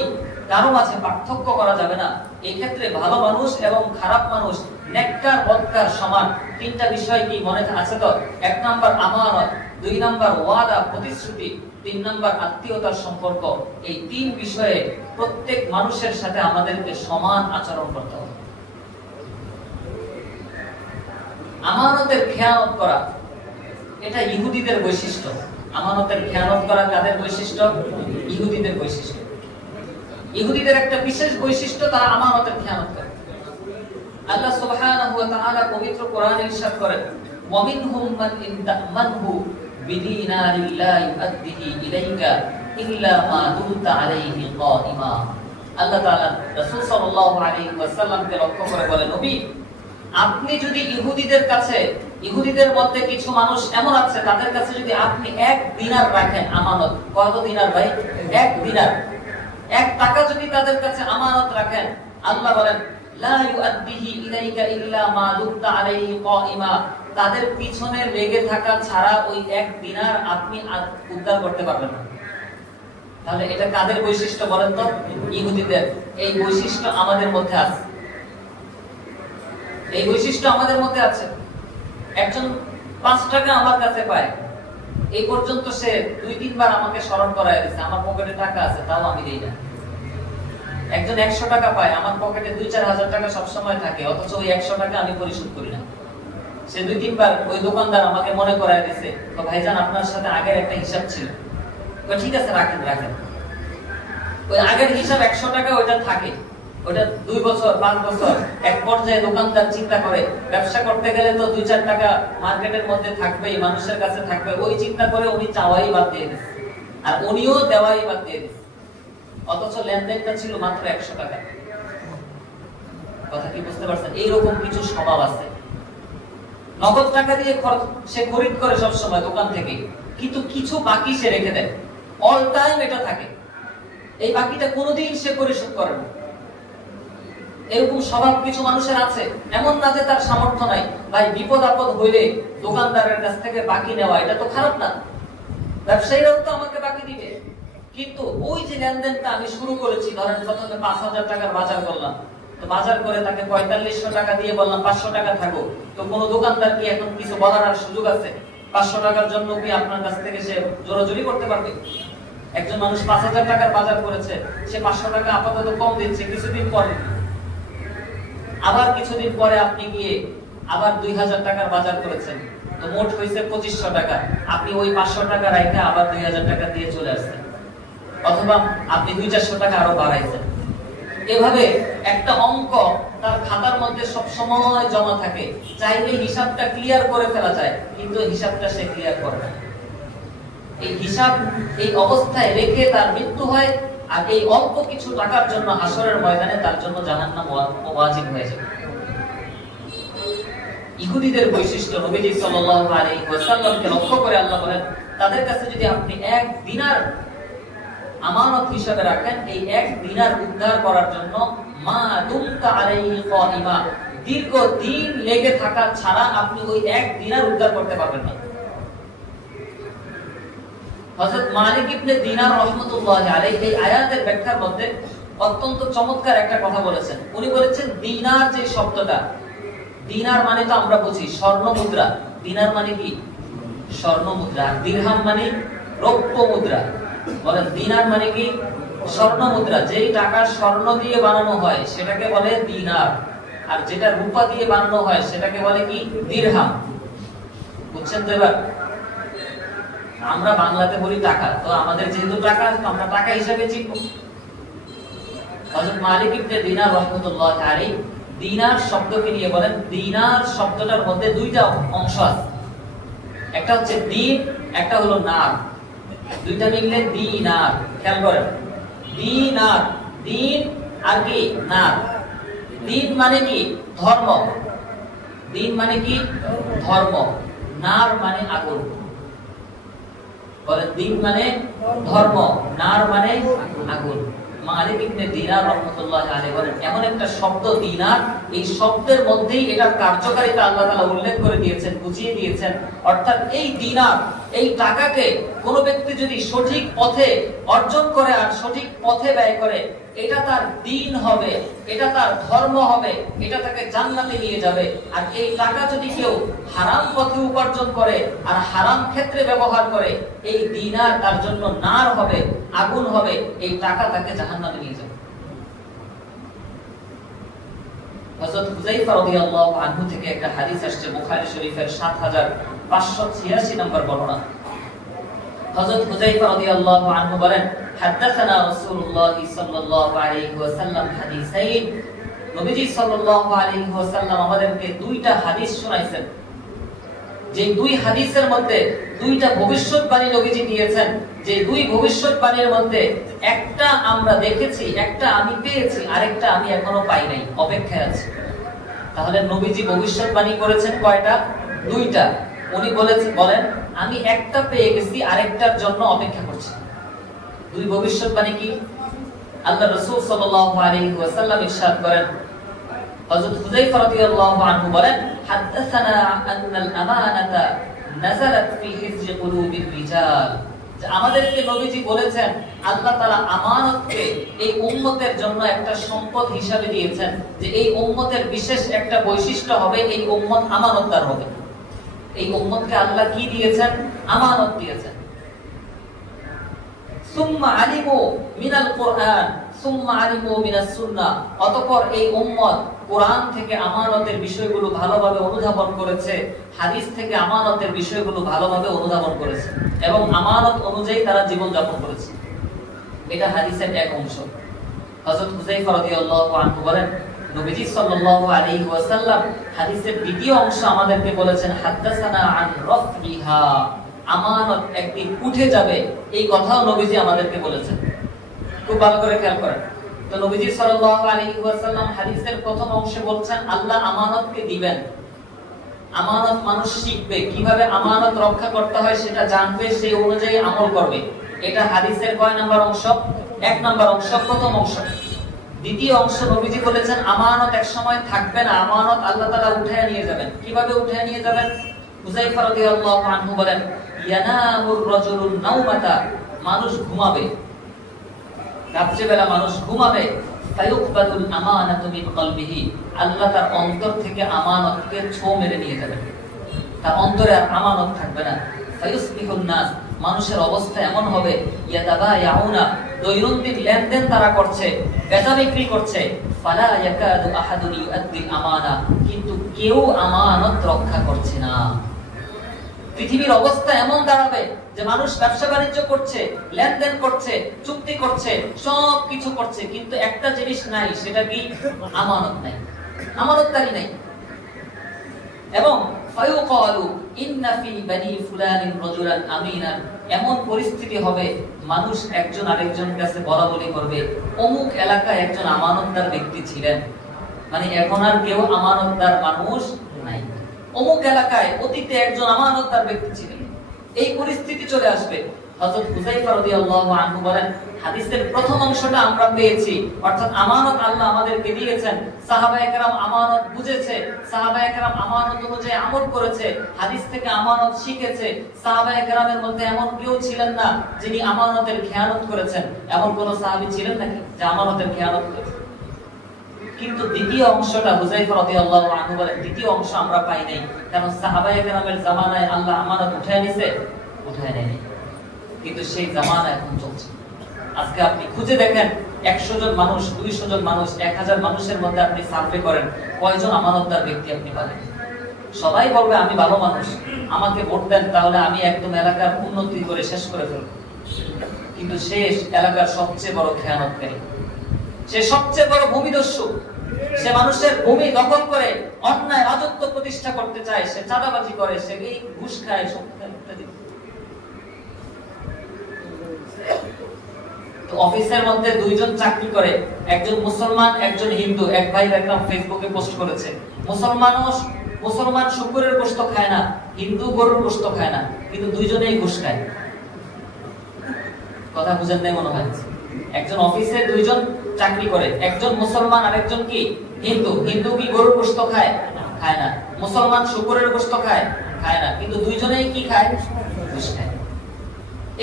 কারো মাঝে পার্থক্য করা যাবে না। এই ক্ষেত্রে ভালো মানুষ এবং খারাপ মানুষ, নেককার বদকার সমান। তিনটা বিষয় কি মনে আছে তো? 1 নাম্বার আমানত, 2 নাম্বার ওয়াদা প্রতিশ্রুতি, 3 নাম্বার আত্মীয়তার সম্পর্ক। এই 3 বিষয়ে প্রত্যেক মানুষের সাথে আমাদেরকে সমান আচরণ করতে হবে। আমানতের খেয়ানত করা এটা ইহুদিদের বৈশিষ্ট্য। আমানতের খেয়ানত করা কাদের বৈশিষ্ট্য? ইহুদিদের বৈশিষ্ট্য। ইহুদিদের একটা বিশেষ বৈশিষ্ট্য, তারা আমানতের খেয়ানত করে। আল্লাহ সুবহানাহু ওয়া তাআলা পবিত্র কোরআনে ইরশাদ করেন, ওয়া মিনহুম মান ইন তা'মানহু বিদিনারিন লা ইউআদ্দিহি ইলাইকা ইল্লা মা দুমতা আলাইহি কাইমা। আল্লাহ তাআলা রাসূল সাল্লাল্লাহু আলাইহি ওয়াসাল্লামকে লক্ষ্য করে বলেন, নবী আপনি যদি ইহুদিদের কাছে, ইহুদিদের মধ্যে কিছু মানুষ এমন আছে তাদের কাছে যদি আপনি 1 দিনার রাখেন আমানত, কত দিনার ভাই? 1 দিনার, 1 টাকা যদি তাদের কাছে আমানত রাখেন, আল্লাহ বলেন লা ইউআদ্দিহি ইলাইকা ইল্লা মা দুমতা আলাইহি কাইমা, তাদের পিছনে লেগে থাকা ছাড়া ওই 1 দিনার আপনি উদ্ধার করতে পারবেন না। তাহলে এটা কাদের বৈশিষ্ট্য বলেন তো? ইহুদিদের। এই বৈশিষ্ট্য আমাদের মধ্যে আছে, এই বৈশিষ্ট্য আমাদের মধ্যে আছে। একজন 5 টাকা আমার কাছে পায়, এই পর্যন্ত সে 2-3 বার আমাকে স্মরণ করায় দিয়েছে আমার পকেটে টাকা আছে, তাও আমি দেই না। একজন 100 টাকা পায়, আমার পকেটে 2-4 হাজার টাকা সবসময় থাকে, অথচ ওই 100 টাকা আমি পরিশোধ করি না। সে 2-3 বার ওই দোকানদার আমাকে মনে করায় দিয়েছে, তো ভাইজান আপনার সাথে আগের একটা হিসাব ছিল। ঠিক আছে রাখেন রাখেন। ওই আগের হিসাব 100 টাকা ওইটা থাকে, ওটা 2 বছর 5 বছর। এক পর্যায়ে দোকানদার চিন্তা করে ব্যবসা করতে গেলে তো 2-4 টাকা মার্কেটের মধ্যে থাকবেই, মানুষের কাছে থাকবে, ওই চিন্তা করে উনি চাওয়াই বাদ দিয়ে দিয়েছে, আর উনিও দেওয়াই বাদ দিয়ে দিয়েছে। অথচ লেনদেনটা ছিল মাত্র 100 টাকা। কথা কি বুঝতে পারছেন? এইরকম কিছু স্বভাব আছে। নগদ টাকা দিয়ে সে খরিদ করে সব সময় দোকান থেকে, কিন্তু কিছু বাকি সে রেখে দেয়, অল টাইম এটা থাকে, এই বাকিটা কোনোদিন সে পরিশোধ করে না। এরকম স্বভাব কিছু মানুষের আছে। এমন না যে তার সামর্থ্য নাই, ভাই বিপদ আপদ হইলে দোকানদারের কাছ থেকে বাকি নেওয়া এটা তো খারাপ না, ব্যবসায়ীরাও তো আমাকে বাকি দিবে। কিন্তু ওই যে লেনদেনটা আমি শুরু করেছি, ধরেন প্রথমে 5,000 টাকার বাজার করলাম, তো বাজার করে তাকে 4500 টাকা দিয়ে বললাম 500 টাকা থাকো, তো কোনো দোকানদার কি এখন কিছু বলার আর সুযোগ আছে? 500 টাকার জন্য কি আপনার কাছ থেকে সে জোরাজুরি করতে পারবে? একজন মানুষ 5000 টাকার বাজার করেছে, সে 500 টাকা আপাতত কম দিচ্ছে, কিছুদিন পরে আবার কিছুদিন পরে আপনি গিয়ে আবার 2000 টাকার বাজার করেছেন, তো মোট হয়েছে 2500 টাকা। আপনি ওই 500 টাকা রাখে আবার 2000 টাকা দিয়ে চলে আসছেন, অথবা আপনি 200-400 টাকা আরো বাড়াইছেন। এভাবে একটা অঙ্ক তার খাতার মধ্যে সব সময় জমা থাকে, চাইলে হিসাবটা ক্লিয়ার করে ফেলা যায়, কিন্তু হিসাবটা সে ক্লিয়ার করে না। এই হিসাব এই অবস্থায় রেখে তার মৃত্যু হয়, আর এই অল্প কিছু টাকার জন্য হাসরের ময়দানে তার জন্য জাহান্নাম ওয়াজিব হয়ে যাবে। ইহুদিদের বৈশিষ্ট্য, নবীজি সাল্লাল্লাহু আলাইহি ওয়াসাল্লামকে লক্ষ্য করে আল্লাহ বলেন, তাদের কাছে যদি আপনি 1 দিনার আমানত হিসেবে রাখেন, এই 1 দিনার উদ্ধার করার জন্য মা দুমতা আলাইহি কাইমা, দীর্ঘদিন লেগে থাকা ছাড়া আপনি ওই 1 দিনার উদ্ধার করতে পারবেন না। হযরত মালিক ইবনে দিনার রাহমাতুল্লাহি আলাইহি এই আয়াতের ব্যাখ্যার মধ্যে অত্যন্ত চমৎকার একটা কথা বলেছেন। উনি বলেছেন, দিনার যে শব্দটা, দিনার মানে তো আমরা বুঝি স্বর্ণ মুদ্রা, দিনার মানে কি? স্বর্ণ মুদ্রা। দিরহাম মানে রৌপ্য মুদ্রা। বলেন দিনার মানে কি? স্বর্ণ মুদ্রা। যেই টাকা স্বর্ণ দিয়ে বানানো হয় সেটাকে বলে দিনার, আর যেটা রূপা দিয়ে বানানো হয় সেটাকে বলে কি? দিরহাম। বুঝছেন তো? এবার আমরা বাংলাতে বলি টাকা, তো আমাদের যেহেতু টাকা, আমরা টাকা হিসাবে চিনব। হযরত মালিক ইবনে দিনার রাহমাতুল্লাহি আলাইহি দিনার শব্দকে নিয়ে বলেন, দিনার শব্দটার মধ্যে 2টা অংশ আছে, একটা হচ্ছে দিন, একটা হলো নার। 2টা মিললে দিনার। খেয়াল করেন, দিনার, দিন আর কি নার। দিন মানে কি? ধর্ম। দিন মানে কি? ধর্ম। নার মানে আগুন। বলেন দিন মানে ধর্ম, নার মানে আগুন। মালিক ইবনে দিনার রাহমাতুল্লাহি আলাইহি বলেন, এমন একটা শব্দ দিনার এই শব্দের মধ্যেই এটার কার্যকারিতা আল্লাহ তাআলা উল্লেখ করে দিয়েছেন, বুঝিয়ে দিয়েছেন। অর্থাৎ এই দিনার, এই টাকাকে কোনো ব্যক্তি যদি সঠিক পথে অর্জন করে আর সঠিক পথে ব্যয় করে, এটা তার দ্বীন হবে, এটা তার ধর্ম হবে, এটা তাকে জান্নাতে নিয়ে যাবে। আর এই টাকা যদি কেউ হারাম পথে উপার্জন করে আর হারাম ক্ষেত্রে ব্যবহার করে, এই দিনার তার জন্য নার হবে, আগুন হবে, এই টাকা তাকে জাহান্নামে নিয়ে যাবে। হযরত হুযায়ফা রাদিয়াল্লাহু আনহু থেকে একটা হাদিস আসছে বুখারী শরীফের ৭৫৮৬ নম্বর বর্ণনা। হযরত হুযায়ফা রাদিয়াল্লাহু আনহু বলেন, হাদাসানা রাসূলুল্লাহ সাল্লাল্লাহু আলাইহি ওয়াসাল্লাম হাদিসাইন, নবীজি সাল্লাল্লাহু আলাইহি ওয়াসাল্লাম আমাদেরকে দুইটা হাদিস শোনাইছেন। যে দুই হাদিসের মধ্যে দুইটা ভবিষ্যৎবাণী নবীজি দিয়েছেন, যে দুই ভবিষ্যৎবাণীর মধ্যে একটা আমরা দেখেছি, একটা আমি পেয়েছি, আরেকটা আমি এখনো পাই নাই, অপেক্ষায় আছি। তাহলে নবীজি ভবিষ্যৎবাণী করেছেন কয়টা? দুইটা। উনি বলেন আমি একটা পেয়ে গেছি, আরেকটার জন্য অপেক্ষা করছি। দুই ভবিষ্যৎবাণী কি? আল্লাহ রাসূল সাল্লাল্লাহু আলাইহি ওয়াসাল্লাম ইরশাদ করেন, হযরত হুযায়ফা রাদিয়াল্লাহু আনহু বলেন, হাদাসানা আন্নাল আমানাতা নাযালাত ফি হিজরি কুলুবির রিজাল। আমাদেরকে নবীজি বলেছেন আল্লাহ তাআলা আমানতকে এই উম্মতের জন্য একটা সম্পদ হিসাবে দিয়েছেন, যে এই উম্মতের বিশেষ একটা বৈশিষ্ট্য হবে, এই উম্মত আমানতদার হবে। এই উম্মতকে আল্লাহ কি দিয়েছেন? আমানত দিয়েছেন। সুম্মা আলিমু মিনাল কুরআন সুম্মা আলিমু মিনাস সুন্নাহ। অতঃপর এই উম্মত কোরআন থেকে আমানতের বিষয়গুলো ভালোভাবে অনুধাবন করেছে, হাদিস থেকে আমানতের বিষয়গুলো ভালোভাবে অনুধাবন করেছে এবং আমানত অনুযায়ী তারা জীবন যাপন করেছে। এটা হাদিসের এক অংশ। হযরত হুযায়ফা রাদিয়াল্লাহু আনহু বলেন, নবীজি সাল্লাল্লাহু আলাইহি ওয়াসাল্লাম হাদিসের দ্বিতীয় অংশ আমাদেরকে বলেছেন, হাদাসানা আন রাফইহা, আমানত একদিন উঠে যাবে, এই কথাও নবীজি আমাদেরকে বলেছেন। খুব ভালো করে খেয়াল করেন। তো নবীজি সাল্লাল্লাহু আলাইহি ওয়াসাল্লাম হাদিসের প্রথম অংশে বলছেন আল্লাহ আমানতকে দিবেন। আমানত মানুষ শিখবে, কিভাবে আমানত রক্ষা করতে হয় সেটা জানবে, সেই অনুযায়ী আমল করবে। এটা হাদিসের কয় নাম্বার অংশ? এক নাম্বার অংশ, প্রথম অংশ। দ্বিতীয় অংশ নবীজি বলেছেন আমানত এক সময় থাকবে না, আমানত আল্লাহ তাআলা উঠায় নিয়ে যাবেন। কিভাবে উঠায় নিয়ে যাবেন? হুযায়ফা রাদিয়াল্লাহু আনহু বলেন, ইয়ানামুর রাজুলুন নাওমাতা, মানুষ ঘুমাবে, রাত্রিবেলা মানুষ ঘুমাবে, ফায়ুকবাদুল আমানাতু মিন কলবিহি, আল্লাহ তার অন্তর থেকে আমানতকে ছো মেরে নিয়ে যাবেন, তার অন্তরে আর আমানত থাকবে না। ফায়ুসবিহুন নাস, মানুষের অবস্থা এমন হবে, ইয়াতাবায়াউনা, দৈনন্দিন লেনদেন তারা করছে, বেচা বিক্রি করছে, ফালা ইয়াকাদু আহাদুন ইউআদ্দিল আমানা, কিন্তু কেউ আমানত রক্ষা করছে না। পৃথিবীর অবস্থা এমন দাঁড়াবে যে মানুষ ব্যবসা বাণিজ্য করছে, লেনদেন করছে, চুক্তি করছে, সব কিছু করছে, কিন্তু একটা জিনিস নাই, সেটা কি? আমানত নাই, আমানতদারি নাই। এবং ফায়ুকালু ইন্না ফি বানি ফুলানিন রাজুলান আমিনান, এমন পরিস্থিতি হবে মানুষ একজন আরেকজনের কাছে বলাবলি করবে, অমুক এলাকায় একজন আমানতদার ব্যক্তি ছিলেন, মানে এখন আর কেউ আমানতদার মানুষ নাই। অমুক এলাকায় অতীতে একজন আমানতদার ব্যক্তি ছিলেন, এই পরিস্থিতি চলে আসবে। হযরত হুযায়ফা রাদিয়াল্লাহু আনহু বলেন, হাদিসের প্রথম অংশটা আমরা পেয়েছি, অর্থাৎ আমানত আল্লাহ আমাদেরকে দিয়েছেন, সাহাবায়ে কেরাম আমানত বুঝেছে, সাহাবায়ে কেরাম আমানত অনুযায়ী আমল করেছে, হাদিস থেকে আমানত শিখেছে। সাহাবায়ে কেরামের মধ্যে এমন কেউ ছিলেন না যিনি আমানতের খেয়ানত করেছেন। এমন কোন সাহাবী ছিলেন নাকি যে আমানতের খেয়ানত করেছেন? কিন্তু দ্বিতীয় অংশটা হুযায়ফা রাদিয়াল্লাহু আনহু বলেন, দ্বিতীয় অংশ আমরা পাই নাই, কারণ সাহাবায়ে কেরামের জামানায় আল্লাহ আমানত উঠায় নিছে, উঠায় নেয়নি, কিন্তু সেই জামানা এখন চলছে। আজকে আপনি খুঁজে দেখেন, 100 জন মানুষ, 200 জন মানুষ, 1000 মানুষের মধ্যে আপনি সার্ভে করেন, কয়জন আমানতদার ব্যক্তি আপনি পাবেন? সবাই বলবে আমি ভালো মানুষ, আমাকে ভোট দেন, তাহলে আমি একদম এলাকার উন্নতি করে শেষ করে ফেলব। কিন্তু সে এলাকার সবচেয়ে বড় খেয়ানতকারী, সে সবচেয়ে বড় ভূমিদস্যু, সে মানুষের ভূমি দখল করে অন্যায় রাজত্ব প্রতিষ্ঠা করতে চায়, সে চাঁদাবাজি করে, সে এই ঘুষ খায়, সব ইত্যাদি। অফিসের মধ্যে দুইজন চাকরি করে, একজন মুসলমান, একজন হিন্দু। এক ভাই দেখলাম ফেসবুকে পোস্ট করেছে, মুসলমান শুকরের গোশত খায় না, হিন্দু গরুর গোশত খায় না, কিন্তু দুইজনেই ঘুষ খায়। কথা বুঝেন নাই মনে হয়? একজন অফিসে দুইজন চাকরি করে, একজন মুসলমান আর একজন কি হিন্দু কি গরুর গোশত খায়? খায় না। মুসলমান শুকরের গোশত খায়? খায় না। কিন্তু দুইজনেই কি খায়? ঘুষ খায়।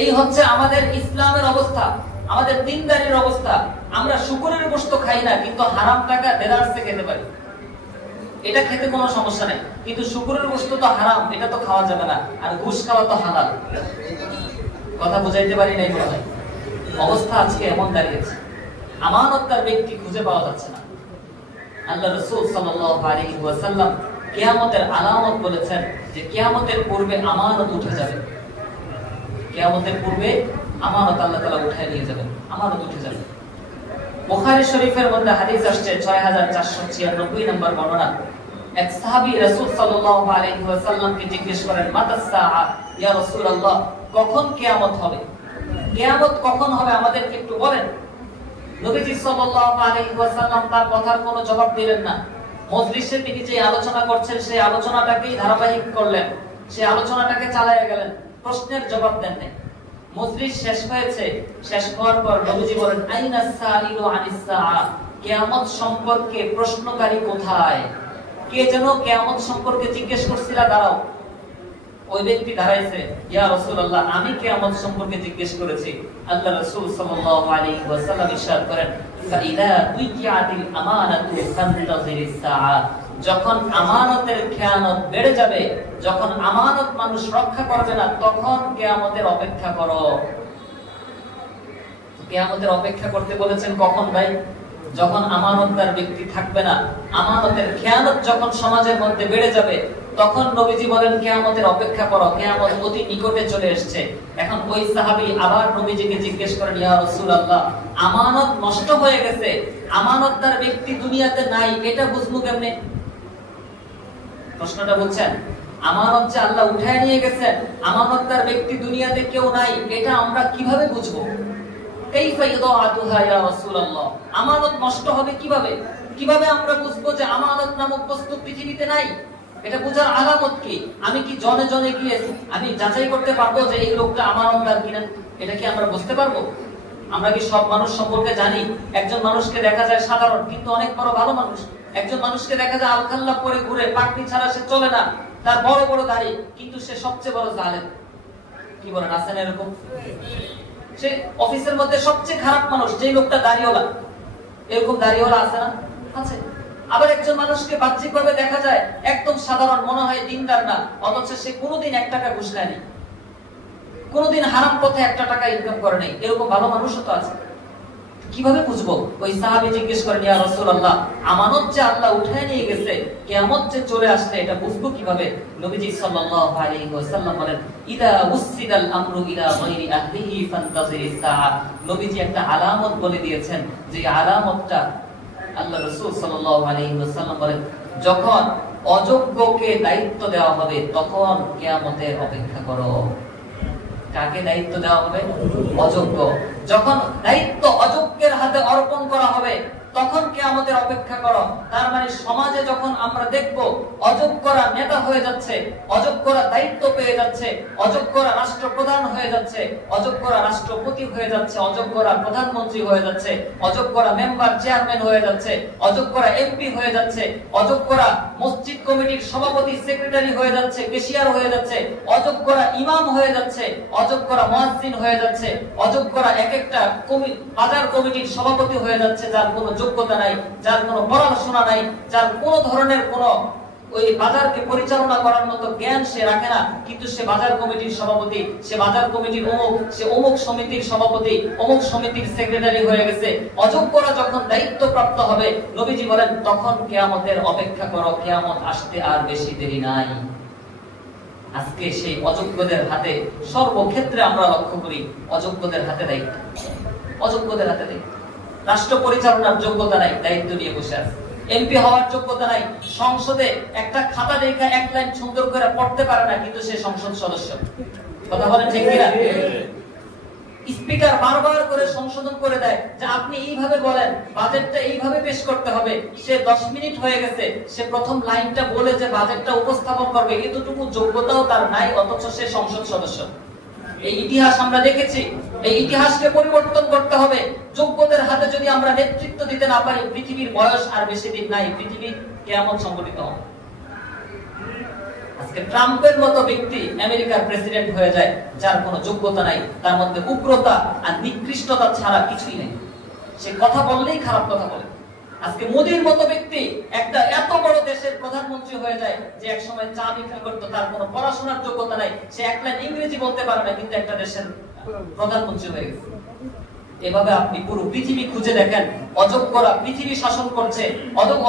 এই হচ্ছে আমাদের ইসলামের অবস্থা, আমাদের দিনদারির অবস্থা। আমরা শুকরের গোশত খাই না, কিন্তু হারাম টাকা দেদারসে খেতে পারি। এটা খেতে কোনো সমস্যা নেই, কিন্তু শুকরের গোশত তো হারাম, এটা তো খাওয়া যাবে না। আর ঘুষ খাওয়া তো হালাল। কথা বুঝাইতে পারি নাই মনে হয়। অবস্থা আজকে এমন দাঁড়িয়েছে, আমানতদার ব্যক্তি খুঁজে পাওয়া যাচ্ছে না। আল্লাহ রাসূল সাল্লাল্লাহু আলাইহি ওয়াসাল্লাম কিয়ামতের আলামত বলেছেন যে কিয়ামতের পূর্বে আমানত উঠে যাবে। কিয়ামতের পূর্বে আমানত আল্লাহ তাআলা উঠায় নিয়ে যাবেন, আমানত উঠে যাবে। বুখারী শরীফের মধ্যে হাদিস আসছে 6496 নম্বর বর্ণনা। এক সাহাবী রাসূল সাল্লাল্লাহু আলাইহি ওয়াসাল্লামকে জিজ্ঞেস করেন, মাতাস সাআ ইয়া রাসূলুল্লাহ, কখন কিয়ামত হবে? কিয়ামত কখন হবে আমাদেরকে একটু বলেন। নবীজি সাল্লাল্লাহু আলাইহি ওয়াসাল্লাম তার কথার কোনো জবাব দিলেন না। মজলিসে তিনি যে আলোচনা করছেন সেই আলোচনাটাকেই ধারাবাহিক করলেন, সেই আলোচনাটাকে চালায়া গেলেন, প্রশ্নের জবাব দেন নাই। মজলিস শেষ হয়েছে, শেষ হওয়ার পর নবীজি বলেন, আইনা সাইলু আনিস সাআ, কিয়ামত সম্পর্কে প্রশ্নকারী কোথায়? কে যেন কিয়ামত সম্পর্কে জিজ্ঞেস করছিল, দাঁড়াও। ওই ব্যক্তি দাঁড়াইছে, ইয়া রাসূলুল্লাহ, আমি কিয়ামত সম্পর্কে জিজ্ঞেস করেছি। আল্লাহ রাসূল সাল্লাল্লাহু আলাইহি ওয়াসাল্লাম ইরশাদ করেন, ফাইদা উইকিয়াতিল আমানাতু ফান্তাযিরিস সাআ, যখন আমানতের খেয়ানত বেড়ে যাবে, যখন আমানত মানুষ রক্ষা করবে না, তখন কিয়ামতের অপেক্ষা করো। কিয়ামতের অপেক্ষা করতে বলেছেন কখন ভাই? যখন আমানতদার ব্যক্তি থাকবে না, আমানতের খেয়ানত যখন সমাজের মধ্যে বেড়ে যাবে, তখন নবীজি বলেন কিয়ামতের অপেক্ষা করো, কিয়ামত অতি নিকটে চলে এসেছে। এখন ওই সাহাবী আবার নবীজিকে জিজ্ঞেস করেন, ইয়া রাসূলুল্লাহ, আমানত নষ্ট হয়ে গেছে, আমানতদার ব্যক্তি দুনিয়াতে নাই, এটা বুঝবো কেমনে? প্রশ্নটা বুঝছেন? আমানত যে আল্লাহ উঠায় নিয়ে গেছেন, আমানতদার ব্যক্তি দুনিয়াতে কেউ নাই, এটা আমরা কিভাবে বুঝবো? কাইফা ইদাআতুহা ইয়া রাসূলুল্লাহ, আমানত নষ্ট হবে কিভাবে? কিভাবে আমরা বুঝবো যে আমানত নামক বস্তু পৃথিবীতে নাই? এটা বোঝার আলামত কি? আমি কি জনে জনে গিয়ে আমি যাচাই করতে পারবো যে এই লোকটা আমানতদার কিনা? এটা কি আমরা বুঝতে পারবো? আমরা কি সব মানুষ সম্পর্কে জানি? একজন মানুষকে দেখা যায় সাধারণ কিন্তু অনেক বড় ভালো মানুষ, একজন মানুষকে দেখা যায় আলখাল্লা পরে ঘুরে, পাগড়ি ছাড়া সে চলে না, তার বড় বড় দাড়ি, কিন্তু সে সবচেয়ে বড় জালেম। কি বলেন, আছেন এরকম? সে অফিসের মধ্যে সবচেয়ে খারাপ মানুষ, যেই লোকটা দাড়িওয়ালা, এরকম দাড়িওয়ালা আছে না? আছে। আবার একজন মানুষকে বাহ্যিকভাবে দেখা যায় একদম সাধারণ, মনে হয় দিনদার না, অথচ সে কোনোদিন 1 টাকা ঘুষ খায়নি, কোনোদিন হারাম পথে 1 টাকা ইনকাম করে নাই, এরকম ভালো মানুষও তো আছে। কিভাবে বুঝবো? ওই সাহাবী জিজ্ঞেস করেন, ইয়া রাসূলুল্লাহ, আমানত যে আল্লাহ উঠায় নিয়ে গেছে, কিয়ামত যে চলে আসছে, এটা বুঝবো কিভাবে? নবীজি সাল্লাল্লাহু আলাইহি ওয়াসাল্লাম বলেন, ইদা উসিদাল আমরু ইলা গায়রি আহলিহি ফান্তাযিরিস সাআ, নবীজি একটা আলামত বলে দিয়েছেন, যে আলামতটা আল্লাহ রাসূল সাল্লাল্লাহু আলাইহি ওয়াসাল্লাম বলেন, যখন অযোগ্যকে দায়িত্ব দেওয়া হবে, তখন কিয়ামতের অপেক্ষা করো। কাকে দায়িত্ব দেওয়া হবে? অযোগ্য। যখন দায়িত্ব অযোগ্যের হাতে অর্পণ করা হবে, তখন কিয়ামতের অপেক্ষা করো। তার মানে সমাজে যখন আমরা দেখব অযোগ্যরা নেতা হয়ে যাচ্ছে, অযোগ্যরা দায়িত্ব পেয়ে যাচ্ছে, অযোগ্যরা রাষ্ট্রপ্রধান হয়ে যাচ্ছে, অযোগ্যরা রাষ্ট্রপতি হয়ে যাচ্ছে, অযোগ্যরা প্রধানমন্ত্রী হয়ে যাচ্ছে, অযোগ্যরা মেম্বার চেয়ারম্যান হয়ে যাচ্ছে, অযোগ্যরা এমপি হয়ে যাচ্ছে, অযোগ্যরা মসজিদ কমিটির সভাপতি সেক্রেটারি হয়ে যাচ্ছে, ক্যাশিয়ার হয়ে যাচ্ছে, অযোগ্যরা ইমাম হয়ে যাচ্ছে, অযোগ্যরা মুয়াজ্জিন হয়ে যাচ্ছে, অযোগ্যরা এক একটা বাজার কমিটির সভাপতি হয়ে যাচ্ছে, যার কোনো যোগ্যতা নাই, যার কোনো পড়াশোনা নাই, যার কোনো ধরনের কোনো ওই বাজারকে পরিচালনা করার মতো জ্ঞান সে রাখে না, কিন্তু সে বাজার কমিটির সভাপতি, সে বাজার কমিটির সে অমুক সমিতির সভাপতি, অমুক সমিতির সেক্রেটারি হয়ে গেছে। অযোগ্যরা যখন দায়িত্বপ্রাপ্ত হবে, নবীজি বলেন, তখন কিয়ামতের অপেক্ষা করো, কিয়ামত আসতে আর বেশি দেরি নাই। আজকে সেই অযোগ্যদের হাতে, সর্বক্ষেত্রে আমরা লক্ষ্য করি অযোগ্যদের হাতে দায়িত্ব, অযোগ্যদের হাতে দায়িত্ব। রাষ্ট্র পরিচালনার যোগ্যতা নাই, দায়িত্ব নিয়ে বসে আছে। এমপি হওয়ার যোগ্যতা নাই, সংসদে একটা খাতা দেখে 1 লাইন সুন্দর করে পড়তে পারে না, কিন্তু সে সংসদ সদস্য। কথা বলেন ঠিক কিনা? স্পিকার বারবার করে সংশোধন করে দেয় যে আপনি এইভাবে বলেন, বাজেটটা এইভাবে পেশ করতে হবে। সে 10 মিনিট হয়ে গেছে, সে প্রথম লাইনটা বলে যে বাজেটটা উপস্থাপন করবে, এতটুকু যোগ্যতাও তার নাই, অথচ সে সংসদ সদস্য। এই ইতিহাস আমরা দেখেছি। এই ইতিহাসকে পরিবর্তন করতে হবে। যোগ্যদের হাতে হাতে যদি আমরা নেতৃত্ব দিতে না পারি, পৃথিবীর বয়স আর বেশি দিন নাই, পৃথিবীর কিয়ামত সংঘটিত হবে। আজকে ট্রাম্পের মতো ব্যক্তি আমেরিকার প্রেসিডেন্ট হয়ে যায়, যার কোনো যোগ্যতা নাই, তার মধ্যে উগ্রতা আর নিকৃষ্টতা ছাড়া কিছুই নেই, সে কথা বললেই খারাপ কথা বলে। আজকে মোদির মতো ব্যক্তি একটা এত বড় দেশের প্রধানমন্ত্রী হয়ে যায়, যে এক সময় চা বিক্রি করতো, তার কোনো পড়াশোনার যোগ্যতা নাই, সে এক লাইন ইংরেজি বলতে পারে না, কিন্তু একটা দেশের প্রধানমন্ত্রী হয়ে গেছে। এভাবে আপনি পুরো পৃথিবী খুঁজে দেখেন, অযোগ্যরা পৃথিবী শাসন করছে,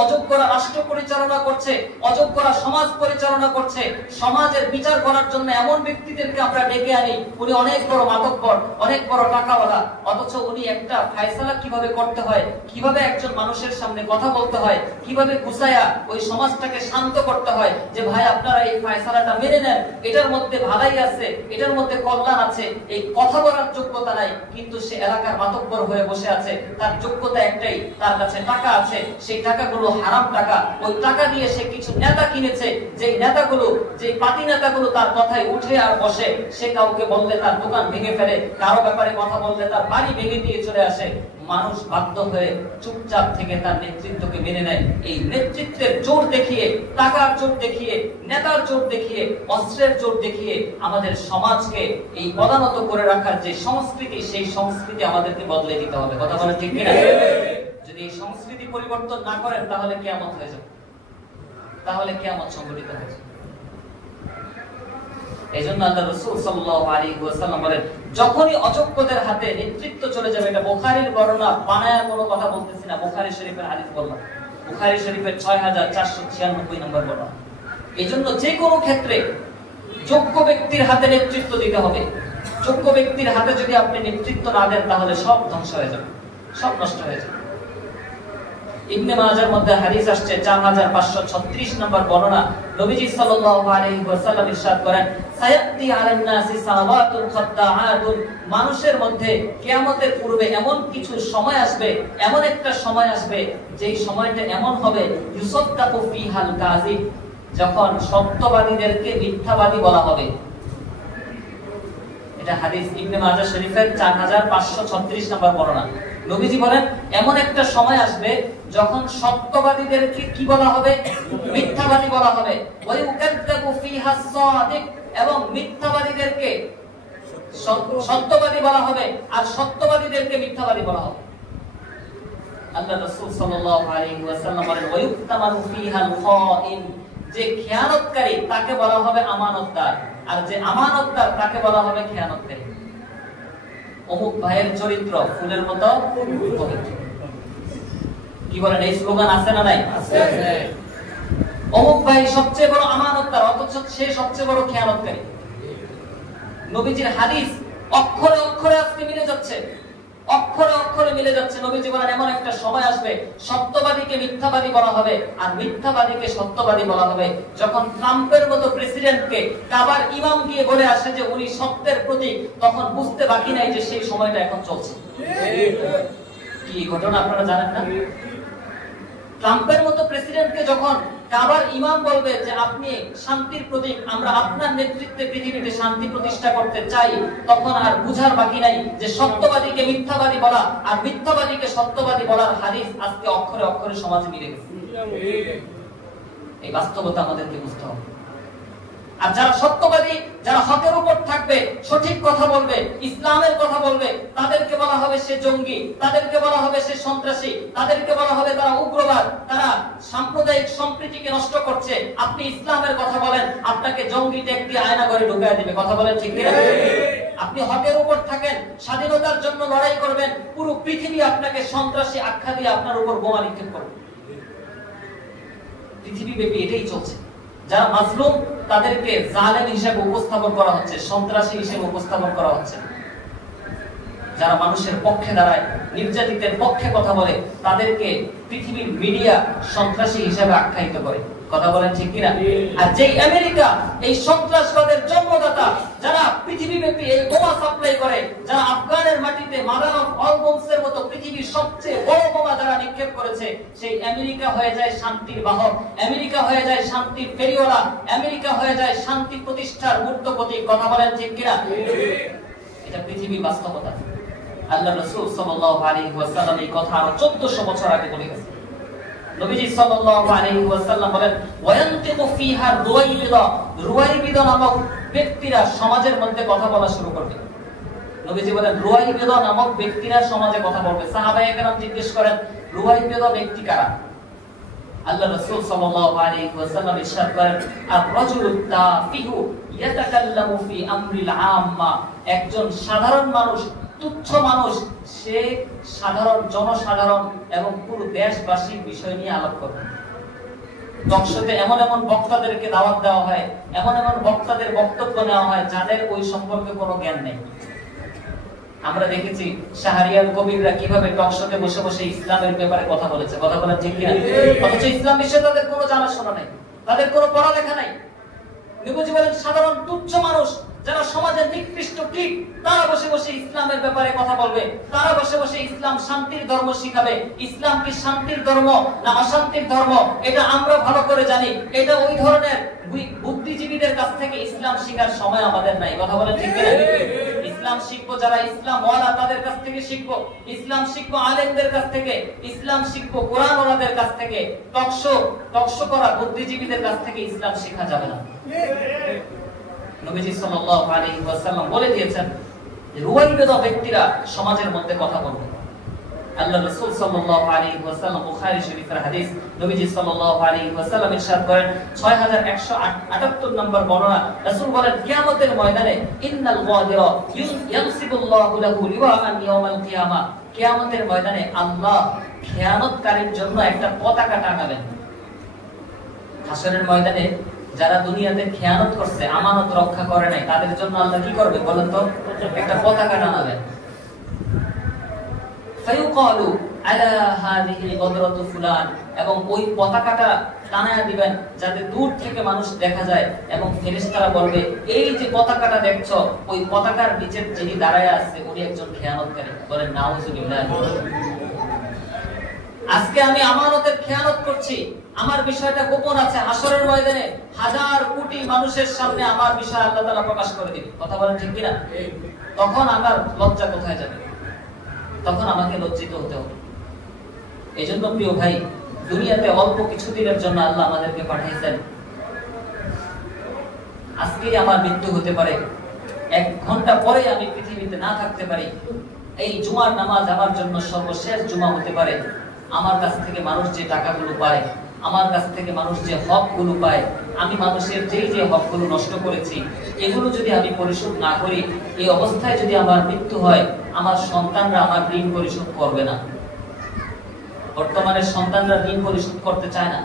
অযোগ্যরা রাষ্ট্র পরিচালনা করছে, অযোগ্যরা সমাজ পরিচালনা করছে। সমাজের বিচার করার জন্য এমন ব্যক্তিদেরকে আমরা ডেকে আনি, উনি অনেক বড় মাতব্বর, অনেক বড় টাকাওয়ালা, অথচ উনি একটা ফায়সালা কিভাবে করতে হয়, কিভাবে একজন মানুষের সামনে কথা বলতে হয়, কিভাবে গুছায়া ওই সমাজটাকে শান্ত করতে হয়, যে ভাই আপনারা এই ফায়সালাটা মেনে নেন, এটার মধ্যে ভালাই আছে, এটার মধ্যে কল্যাণ আছে, এই কথা বলার যোগ্যতা নাই, কিন্তু সে এলাকার মাতব্বর হয়ে বসে আছে। তার যোগ্যতা একটাই, তার কাছে টাকা আছে, সেই টাকাগুলো হারাম টাকা, ওই টাকা দিয়ে সে কিছু নেতা কিনেছে, যে নেতাগুলো, যে পার্টি নেতাগুলো তার কথায় উঠে আর বসে। সে কাউকে বললে তার দোকান ভেঙে ফেলে, কারো ব্যাপারে কথা বললে তার বাড়ি ভেঙে দিয়ে চলে আসে। মানুষ বাধ্য হয়ে চুপচাপ থেকে তার নেতৃত্বকে মেনে নেয়। এই নেতৃত্বের জোর দেখিয়ে, টাকার জোর দেখিয়ে, নেতার জোর দেখিয়ে, অস্ত্রের জোর দেখিয়ে আমাদের সমাজকে এই পদানত করে রাখার যে সংস্কৃতি, সেই সংস্কৃতি আমাদেরকে বদলে দিতে হবে। কথা বলেন ঠিক কিনা? যদি এই সংস্কৃতি পরিবর্তন না করেন, তাহলে কিয়ামত হয়ে যাবে, তাহলে কিয়ামত সংঘটিত হয়ে যাবে। এইজন্য আল্লাহ রাসূল সাল্লাল্লাহু আলাইহি ওয়াসাল্লাম বলেন, যখনই অযোগ্যদের হাতে নেতৃত্ব চলে যাবে, এটা বুখারীর বর্ণনা, বানায়া কোনো কথা বলতেছি না, বুখারী শরীফের হাদিস বললাম, বুখারী শরীফের 6496 নম্বর বর্ণনা। এইজন্য যে কোনো ক্ষেত্রে যোগ্য ব্যক্তির হাতে নেতৃত্ব দিতে হবে। যোগ্য ব্যক্তির হাতে যদি আপনি নেতৃত্ব না দেন, তাহলে সব ধ্বংস হয়ে যাবে, সব নষ্ট হয়ে যাবে। ইবনে মাজার মধ্যে হাদিস আসছে 4536 নম্বর বর্ণনা। নবীজি সাল্লাল্লাহু আলাইহি ওয়াসাল্লাম ইরশাদ করেন, সায়াতি আলান নাসি সাওয়াতুন খাদ্দাআতুন, মানুষের মধ্যে কিয়ামতের পূর্বে এমন কিছু সময় আসবে, এমন একটা সময় আসবে, যেই সময়টা এমন হবে, ইউসাদ্দাকু ফিহাল কাযিব, যখন সত্যবাদীদেরকে মিথ্যাবাদী বলা হবে। এটা হাদিস ইবনে মাজাহ শরীফের 4536 নম্বর বর্ণনা। নবীজি বলেন, এমন একটা সময় আসবে যখন সত্যবাদীদেরকে কি বলা হবে? মিথ্যাবাদী বলা হবে। ওয়া ইউকাদ্দাবু ফিহা সাদিক, এবং মিথ্যাবাদীদেরকে সত্যবাদী বলা হবে, আর সত্যবাদীদেরকে মিথ্যাবাদী বলা হবে। আল্লাহ রাসূল সাল্লাল্লাহু আলাইহি ওয়াসাল্লাম বলেন, ওয়া ইউক্তামানু ফিহাল খাইন, যে খেয়ানতকারী তাকে বলা হবে আমানতদার, আর যে আমানতদার তাকে বলা হবে খেয়ানতকারী। অমুক ভাইয়ের চরিত্র ফুলের মতো পবিত্র, কি বলেন? এই স্লোগান আছে না নাই? আছে। অমুক ভাই সবচেয়ে বড় আমানতদার, অথচ সে সবচেয়ে বড় খেয়ানতকারী। নবীজির হাদিস অক্ষরে অক্ষরে আজকে মিলে যাচ্ছে, অক্ষরে অক্ষরে মিলে যাচ্ছে। নবীজি বলেন, এমন একটা সময় আসবে সত্যবাদীকে মিথ্যাবাদী বলা হবে, আর মিথ্যাবাদীকে সত্যবাদী বলা হবে। যখন ট্রাম্পের মতো প্রেসিডেন্টকে কাবার ইমাম গিয়ে বলে আসে যে উনি সত্যের প্রতীক, তখন বুঝতে বাকি নাই যে সেই সময়টা এখন চলছে। কি ঘটনা আপনারা জানেন না? ট্রাম্পের মতো প্রেসিডেন্টকে যখন কাবার ইমাম বলবে যে আপনি শান্তির প্রতীক, আমরা আপনার নেতৃত্বে পৃথিবীতে শান্তি প্রতিষ্ঠা করতে চাই, তখন আর বুঝার বাকি নাই যে সত্যবাদীকে মিথ্যাবাদী বলা আর মিথ্যাবাদীকে সত্যবাদী বলার হাদিস আজকে অক্ষরে অক্ষরে সমাজে মিলে গেছে। এই বাস্তবতা আমাদেরকে বুঝতে হবে। আর যারা সত্যবাদী, যারা হকের উপর থাকবে, সঠিক কথা বলবে, ইসলামের কথা বলবে, তাদেরকে বলা হবে সে জঙ্গি, তাদেরকে বলা হবে সে সন্ত্রাসী, তাদেরকে বলা হবে তারা উগ্রবাদ, তারা সাম্প্রদায়িক সম্প্রীতিকে নষ্ট করছে। আপনি ইসলামের কথা বলেন, আপনাকে জঙ্গি ট্যাগ দিয়ে আয়না ঘরে ঢুকিয়ে দিবে। কথা বলেন ঠিক কিনা? আপনি হকের উপর থাকেন, স্বাধীনতার জন্য লড়াই করবেন, পুরো পৃথিবী আপনাকে সন্ত্রাসী আখ্যা দিয়ে আপনার উপর বোমা নিক্ষেপ করবে। পৃথিবীব্যাপী এটাই চলছে। যারা মাজলুম তাদেরকে জালেম হিসেবে উপস্থাপন করা হচ্ছে, সন্ত্রাসী হিসেবে উপস্থাপন করা হচ্ছে। যারা মানুষের পক্ষে দাঁড়ায়, নির্যাতিতের পক্ষে কথা বলে, তাদেরকে পৃথিবীর মিডিয়া সন্ত্রাসী হিসেবে আখ্যায়িত করে। কথা বলেন ঠিক কিনা? আর যেই আমেরিকা এই সন্ত্রাসবাদের জন্মদাতা, যারা পৃথিবীব্যাপী এই বোমা সাপ্লাই করে, যারা আফগানের মাটিতে মাদার অফ অল বোমসের মতো পৃথিবীর সবচেয়ে বড় বোমা যারা নিক্ষেপ করেছে, সেই আমেরিকা হয়ে যায় শান্তির বাহক, আমেরিকা হয়ে যায় শান্তির ফেরিওয়ালা, আমেরিকা হয়ে যায় শান্তি প্রতিষ্ঠার মূর্ত প্রতীক। কথা বলেন ঠিক কিনা? এটা পৃথিবীর বাস্তবতা। আল্লাহ রাসূল সাল্লাল্লাহু আলাইহি ওয়াসাল্লাম এই কথা আরো 1400 বছর আগে বলে গেছেন। নবীজি সাল্লাল্লাহু আলাইহি ওয়াসাল্লাম বলেন ওয়ায়ানতিকু ফিহা রুয়াইবিদা নামক ব্যক্তিরা সমাজের মধ্যে কথা বলা শুরু করবে। নবীজি বলেন রুয়াইবিদা নামক ব্যক্তিরা সমাজে কথা বলবে। সাহাবায়ে কেরাম জিজ্ঞেস করেন রুয়াইবিদা ব্যক্তি কারা? আল্লাহ রাসূল সাল্লাল্লাহু আলাইহি ওয়াসাল্লাম ইরশাদ করেন আর-রাজুলু তাফিহু ইয়াতাকাল্লামু ফি আমরিল আম্মা, একজন সাধারণ মানুষ, তুচ্ছ মানুষ, সে সাধারণ জনসাধারণ এবং পুরো দেশবাসীর বিষয় নিয়ে আলাপ করে। টকশোতে এমন এমন বক্তাদেরকে দাওয়াত দেওয়া হয়, এমন এমন বক্তাদের বক্তব্য নেওয়া হয় যাদের ওই সম্পর্কে কোনো জ্ঞান নেই। আমরা দেখেছি শাহরিয়ার কবিররা কিভাবে টকশোতে বসে বসে ইসলামের ব্যাপারে কথা বলেছে, কথা বলেন ঠিক কিনা? অথচ ইসলাম বিষয়ে তাদের কোনো জানাশোনা নাই, তাদের কোনো পড়ালেখা নাই। নবীজি বলেন সাধারণ তুচ্ছ মানুষ যারা সমাজের নিকৃষ্ট কীট, তারা বসে বসে ইসলামের ব্যাপারে কথা বলবে, তারা বসে বসে ইসলাম শান্তির ধর্ম শিখাবে। ইসলাম কি শান্তির ধর্ম না অশান্তির ধর্ম এটা আমরা ভালো করে জানি। এটা ওই ধরনের বুদ্ধিজীবীদের কাছ থেকে ইসলাম শেখার সময় আমাদের নাই, কথা বলেন ঠিক কিনা? ইসলাম শিখবো যারা ইসলাম ওয়ালা, তাদের কাছ থেকে শিখবো। ইসলাম শিখবো আলেমদের কাছ থেকে, ইসলাম শিখবো কোরআন ওয়ালাদের কাছ থেকে। টকশো করা বুদ্ধিজীবীদের কাছ থেকে ইসলাম শেখা যাবে না। নবীজি সাল্লাল্লাহু আলাইহি ওয়াসাল্লাম বলে দিয়েছেন রুয়াইবিদা ব্যক্তিরা সমাজের মধ্যে কথা বলবে। আল্লাহ রাসূল সাল্লাল্লাহু আলাইহি ওয়াসাল্লাম বুখারী শরীফের হাদিস, নবীজি সাল্লাল্লাহু আলাইহি ওয়াসাল্লাম ইরশাদ করেন 6178 নম্বর বর্ণনা, রাসূল বলেন কিয়ামতের ময়দানে ইন্নাল গাদিরা ইয়ানসিবুল্লাহু লাহু লিওয়াআন ইয়াউমাল কিয়ামা, কিয়ামতের ময়দানে আল্লাহ খেয়ানতকারীর জন্য একটা পতাকা টাঙাবেন। হাসরের ময়দানে যারা দুনিয়াতে খেয়ানত করছে, আমানত রক্ষা করে নাই, তাদের জন্য আল্লাহ কি করবে বলেন তো? একটা পতাকা টানাবেন। ফায়ুকালু আলা হাযিহি গদরাতু ফুলান, এবং ওই পতাকাটা টানায়া দিবেন যাতে দূর থেকে মানুষ দেখা যায়, এবং ফেরেশতারা বলবে এই যে পতাকাটা দেখছো, ওই পতাকার নিচে যিনি দাঁড়ায় আছে উনি একজন খেয়ানতকারী। বলেন নাউযুবিল্লাহ। আজকে আমি আমানতের খেয়ানত করছি, আমার বিষয়টা গোপন আছে, হাসরের ময়দানে হাজার কোটি মানুষের সামনে আমার বিষয় আল্লাহ তাআলা প্রকাশ করে দিবেন, কথা বলেন ঠিক কিনা? তখন আমার লজ্জা কোথায় যাবে? তখন আমাকে লজ্জিত হতে হবে। এজন্য প্রিয় ভাই, দুনিয়াতে অল্প কিছুদিনের জন্য আল্লাহ আমাদেরকে পাঠিয়েছেন। আজকেই আমার মৃত্যু হতে পারে, 1 ঘন্টা পরে আমি পৃথিবীতে না থাকতে পারি। এই জুমার নামাজ আমার জন্য সর্বশেষ জুমা হতে পারে। আমার কাছ থেকে মানুষ যে টাকাগুলো পায়, আমার কাছ থেকে মানুষ যে হকগুলো পায়, আমি মানুষের যে হকগুলো নষ্ট করেছি, এগুলো যদি আমি পরিশোধ না করি, এই অবস্থায় যদি আমার মৃত্যু হয়, আমার সন্তানরা আমার ঋণ পরিশোধ করবে না। বর্তমানে সন্তানরা ঋণ পরিশোধ করতে চায় না,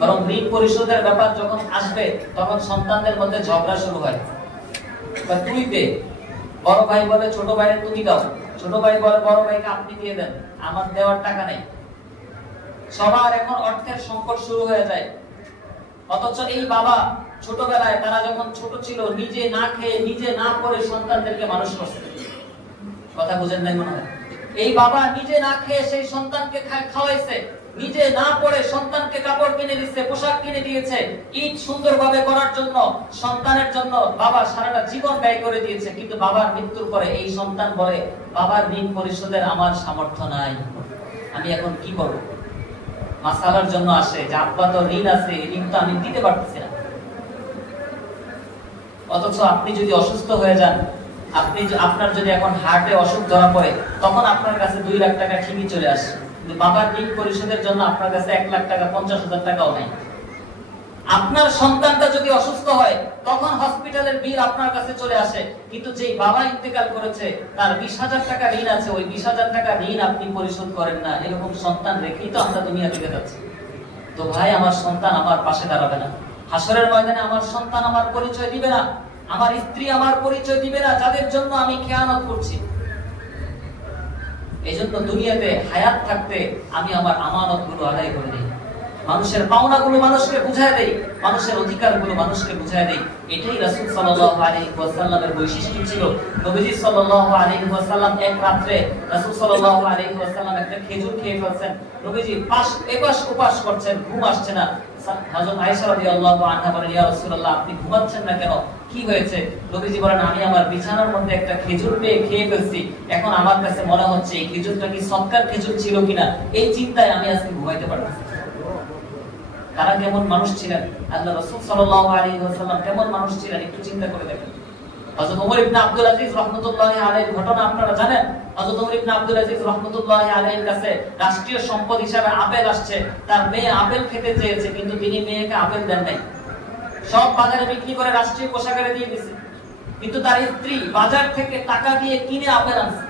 বরং ঋণ পরিশোধের ব্যাপার যখন আসবে তখন সন্তানদের মধ্যে ঝগড়া শুরু হয়। তুই দে, বড় ভাই বলে ছোট ভাইরে তুমি দাও, ছোট ভাই বলে বড় ভাইকে আপনি দিয়ে দেন, আমার দেওয়ার টাকা নেই। সবার এখন অর্থের সংকট শুরু হয়ে যায়। অথচ এই বাবা ছোটবেলায়, তারা যখন ছোট ছিল, নিজে না খেয়ে নিজে না পড়ে সন্তানদেরকে মানুষ করছে। কথা বুঝেন নাই মনে হয়? এই বাবা নিজে না খেয়ে সেই সন্তানকে খাওয়াইছে, নিজে না পড়ে সন্তানকে কাপড় কিনে দিচ্ছে, পোশাক কিনে দিয়েছে, ঈদ সুন্দরভাবে করার জন্য সন্তানের জন্য বাবা সারাটা জীবন ব্যয় করে দিয়েছে। কিন্তু বাবার মৃত্যুর পরে এই সন্তান বলে বাবার ঋণ পরিশোধের আমার সামর্থ্য নাই, আমি এখন কি করব? মাসালার জন্য আসে যে আব্বা তো ঋণ আছে, ঋণ তো আমি দিতে পারতেছি না। অথচ আপনি যদি অসুস্থ হয়ে যান, আপনার যদি এখন হার্টে অসুখ ধরা পড়ে, তখন আপনার কাছে 2 লাখ টাকা ঠিকই চলে আসে, কিন্তু বাবার ঋণ পরিশোধের জন্য আপনার কাছে 1 লাখ টাকা, 50,000 টাকাও নাই। আপনার সন্তানটা যদি অসুস্থ হয়, তখন হসপিটালের বিল আপনার কাছে চলে আসে, কিন্তু যেই বাবা ইন্তেকাল করেছে তার 20,000 টাকা ঋণ আছে, ওই 20,000 টাকা ঋণ আপনি পরিশোধ করেন না। এরকম সন্তান রেখেই তো আমরা দুনিয়া থেকে যাচ্ছি। তো ভাই, আমার সন্তান আমার পাশে দাঁড়াবে না, হাসরের ময়দানে আমার সন্তান আমার পরিচয় দিবে না, আমার স্ত্রী আমার পরিচয় দিবে না, যাদের জন্য আমি খেয়ানত করছি। এইজন্য দুনিয়াতে হায়াত থাকতে আমি আমার আমানতগুলো আদায় করে দিই, মানুষের পাওনাগুলো মানুষকে বুঝায় দেই, মানুষের অধিকারগুলো মানুষকে বুঝায় দেই। এটাই রাসূল সাল্লাল্লাহু আলাইহি ওয়াসাল্লামের বৈশিষ্ট্য ছিল। নবীজি সাল্লাল্লাহু আলাইহি ওয়াসাল্লাম এক রাতে রাসূল সাল্লাল্লাহু আলাইহি ওয়াসাল্লাম একটা খেজুর খেয়ে ফেলছেন। নবীজি এপাশ ওপাশ করছেন, ঘুম আসছে না। হযরত আয়েশা রাদিয়াল্লাহু আনহা বলেন, ইয়া রাসূলুল্লাহ, আপনি ঘুমাচ্ছেন না কেন, কি হয়েছে? নবীজি বলেন, আমি আমার বিছানার মধ্যে একটা খেজুর পেয়ে খেয়ে ফেলছি, এখন আমার কাছে মনে হচ্ছে এই খেজুরটা কি সদকার খেজুর ছিল কিনা, এই চিন্তায় আমি আজকে ঘুমাইতে পারতেছি। তারা কেমন মানুষ ছিলেন, আল্লাহ রাসূল সাল্লাল্লাহু আলাইহি ওয়াসাল্লাম কেমন মানুষ ছিলেন, একটু চিন্তা করে দেখেন। হযরত ওমর ইবনে আব্দুল আজিজ রাহমাতুল্লাহি আলাইহির ঘটনা আপনারা জানেন। হযরত ওমর ইবনে আব্দুল আজিজ রাহমাতুল্লাহি আলাইহির কাছে রাষ্ট্রীয় সম্পদ হিসেবে আপেল আসছে, তার মেয়ে আপেল খেতে চেয়েছে, কিন্তু তিনি মেয়েকে আপেল দেন নাই, সব বাজারে বিক্রি করে রাষ্ট্রীয় কোষাগারে দিয়ে দিয়েছে। কিন্তু তার স্ত্রী বাজার থেকে টাকা দিয়ে কিনে আপেল আনছে।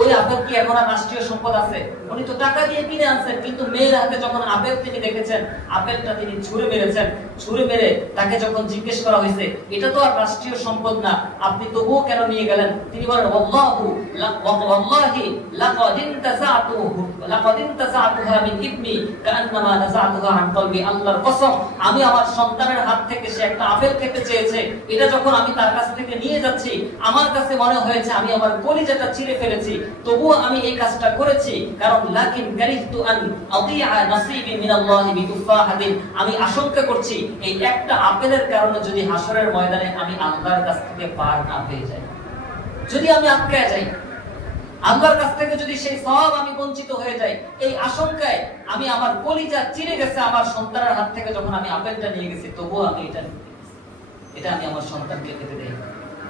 ওই আপেল কি এখন আর রাষ্ট্রীয় সম্পদ আছে? উনি তো টাকা দিয়ে কিনে আনছেন, কিন্তু মেয়ের হাতে যখন আপেল তিনি দেখেছেন, আপেলটা তিনি ছুঁড়ে মেরেছেন। ছুঁড়ে মেরে তাকে যখন জিজ্ঞেস করা হয়েছে, এটা তো আর রাষ্ট্রীয় সম্পদ না, আপনি তবুও কেন নিয়ে গেলেন? তিনি বলেন, ওয়াল্লাহি লাকাদ ইনতাসাতুহা মিন ইবনি কান্নামা নাযাতুহা আন কলবি। আল্লাহর কসম, আমি আমার সন্তানের হাত থেকে সে একটা আপেল খেতে চেয়েছে, এটা যখন আমি তার কাছ থেকে নিয়ে যাচ্ছি, আমার কাছে মনে হয়েছে আমি আমার কলিজাটা চিরে ফেলেছি, তবুও আমি এই কাজটা করেছি, কারণ লাকিন কারিহতু আন আদিয়া নাসিবি মিনাল্লাহি বিতুফাহাতিন। আমি আশঙ্কা করছি এই একটা আপেলের কারণে যদি হাসরের ময়দানে আমি আল্লাহর কাছ থেকে পার না পেয়ে যাই, যদি আমি আটকায় যাই, আল্লাহর কাছ থেকে যদি সেই সওয়াব আমি বঞ্চিত হয়ে যাই, এই আশঙ্কায় আমি আমার কলিজা চিরে গেছে আমার সন্তানের হাত থেকে, যখন আমি আপেলটা নিয়ে গেছি তবুও আমি এটা আমি আমার সন্তানকে খেতে দেই।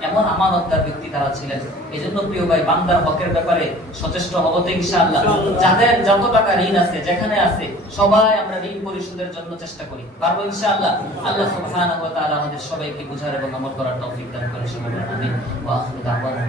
এমন আমানতদার ব্যক্তি তারা ছিলেন। এজন্য প্রিয় ভাই, বান্দার হকের ব্যাপারে সচেষ্ট হব তো ইনশাআল্লাহ। যাদের যত টাকা ঋণ আছে, যেখানে আছে, সবাই আমরা ঋণ পরিশোধের জন্য চেষ্টা করি, পারবো ইনশাআল্লাহ। আল্লাহ সুবহানাহু ওয়া তাআলা আমাদের সবাইকে বুঝার এবং আমল করার তৌফিক দান করেন। আমিন। ওয়া আখিরু দাওয়ানা।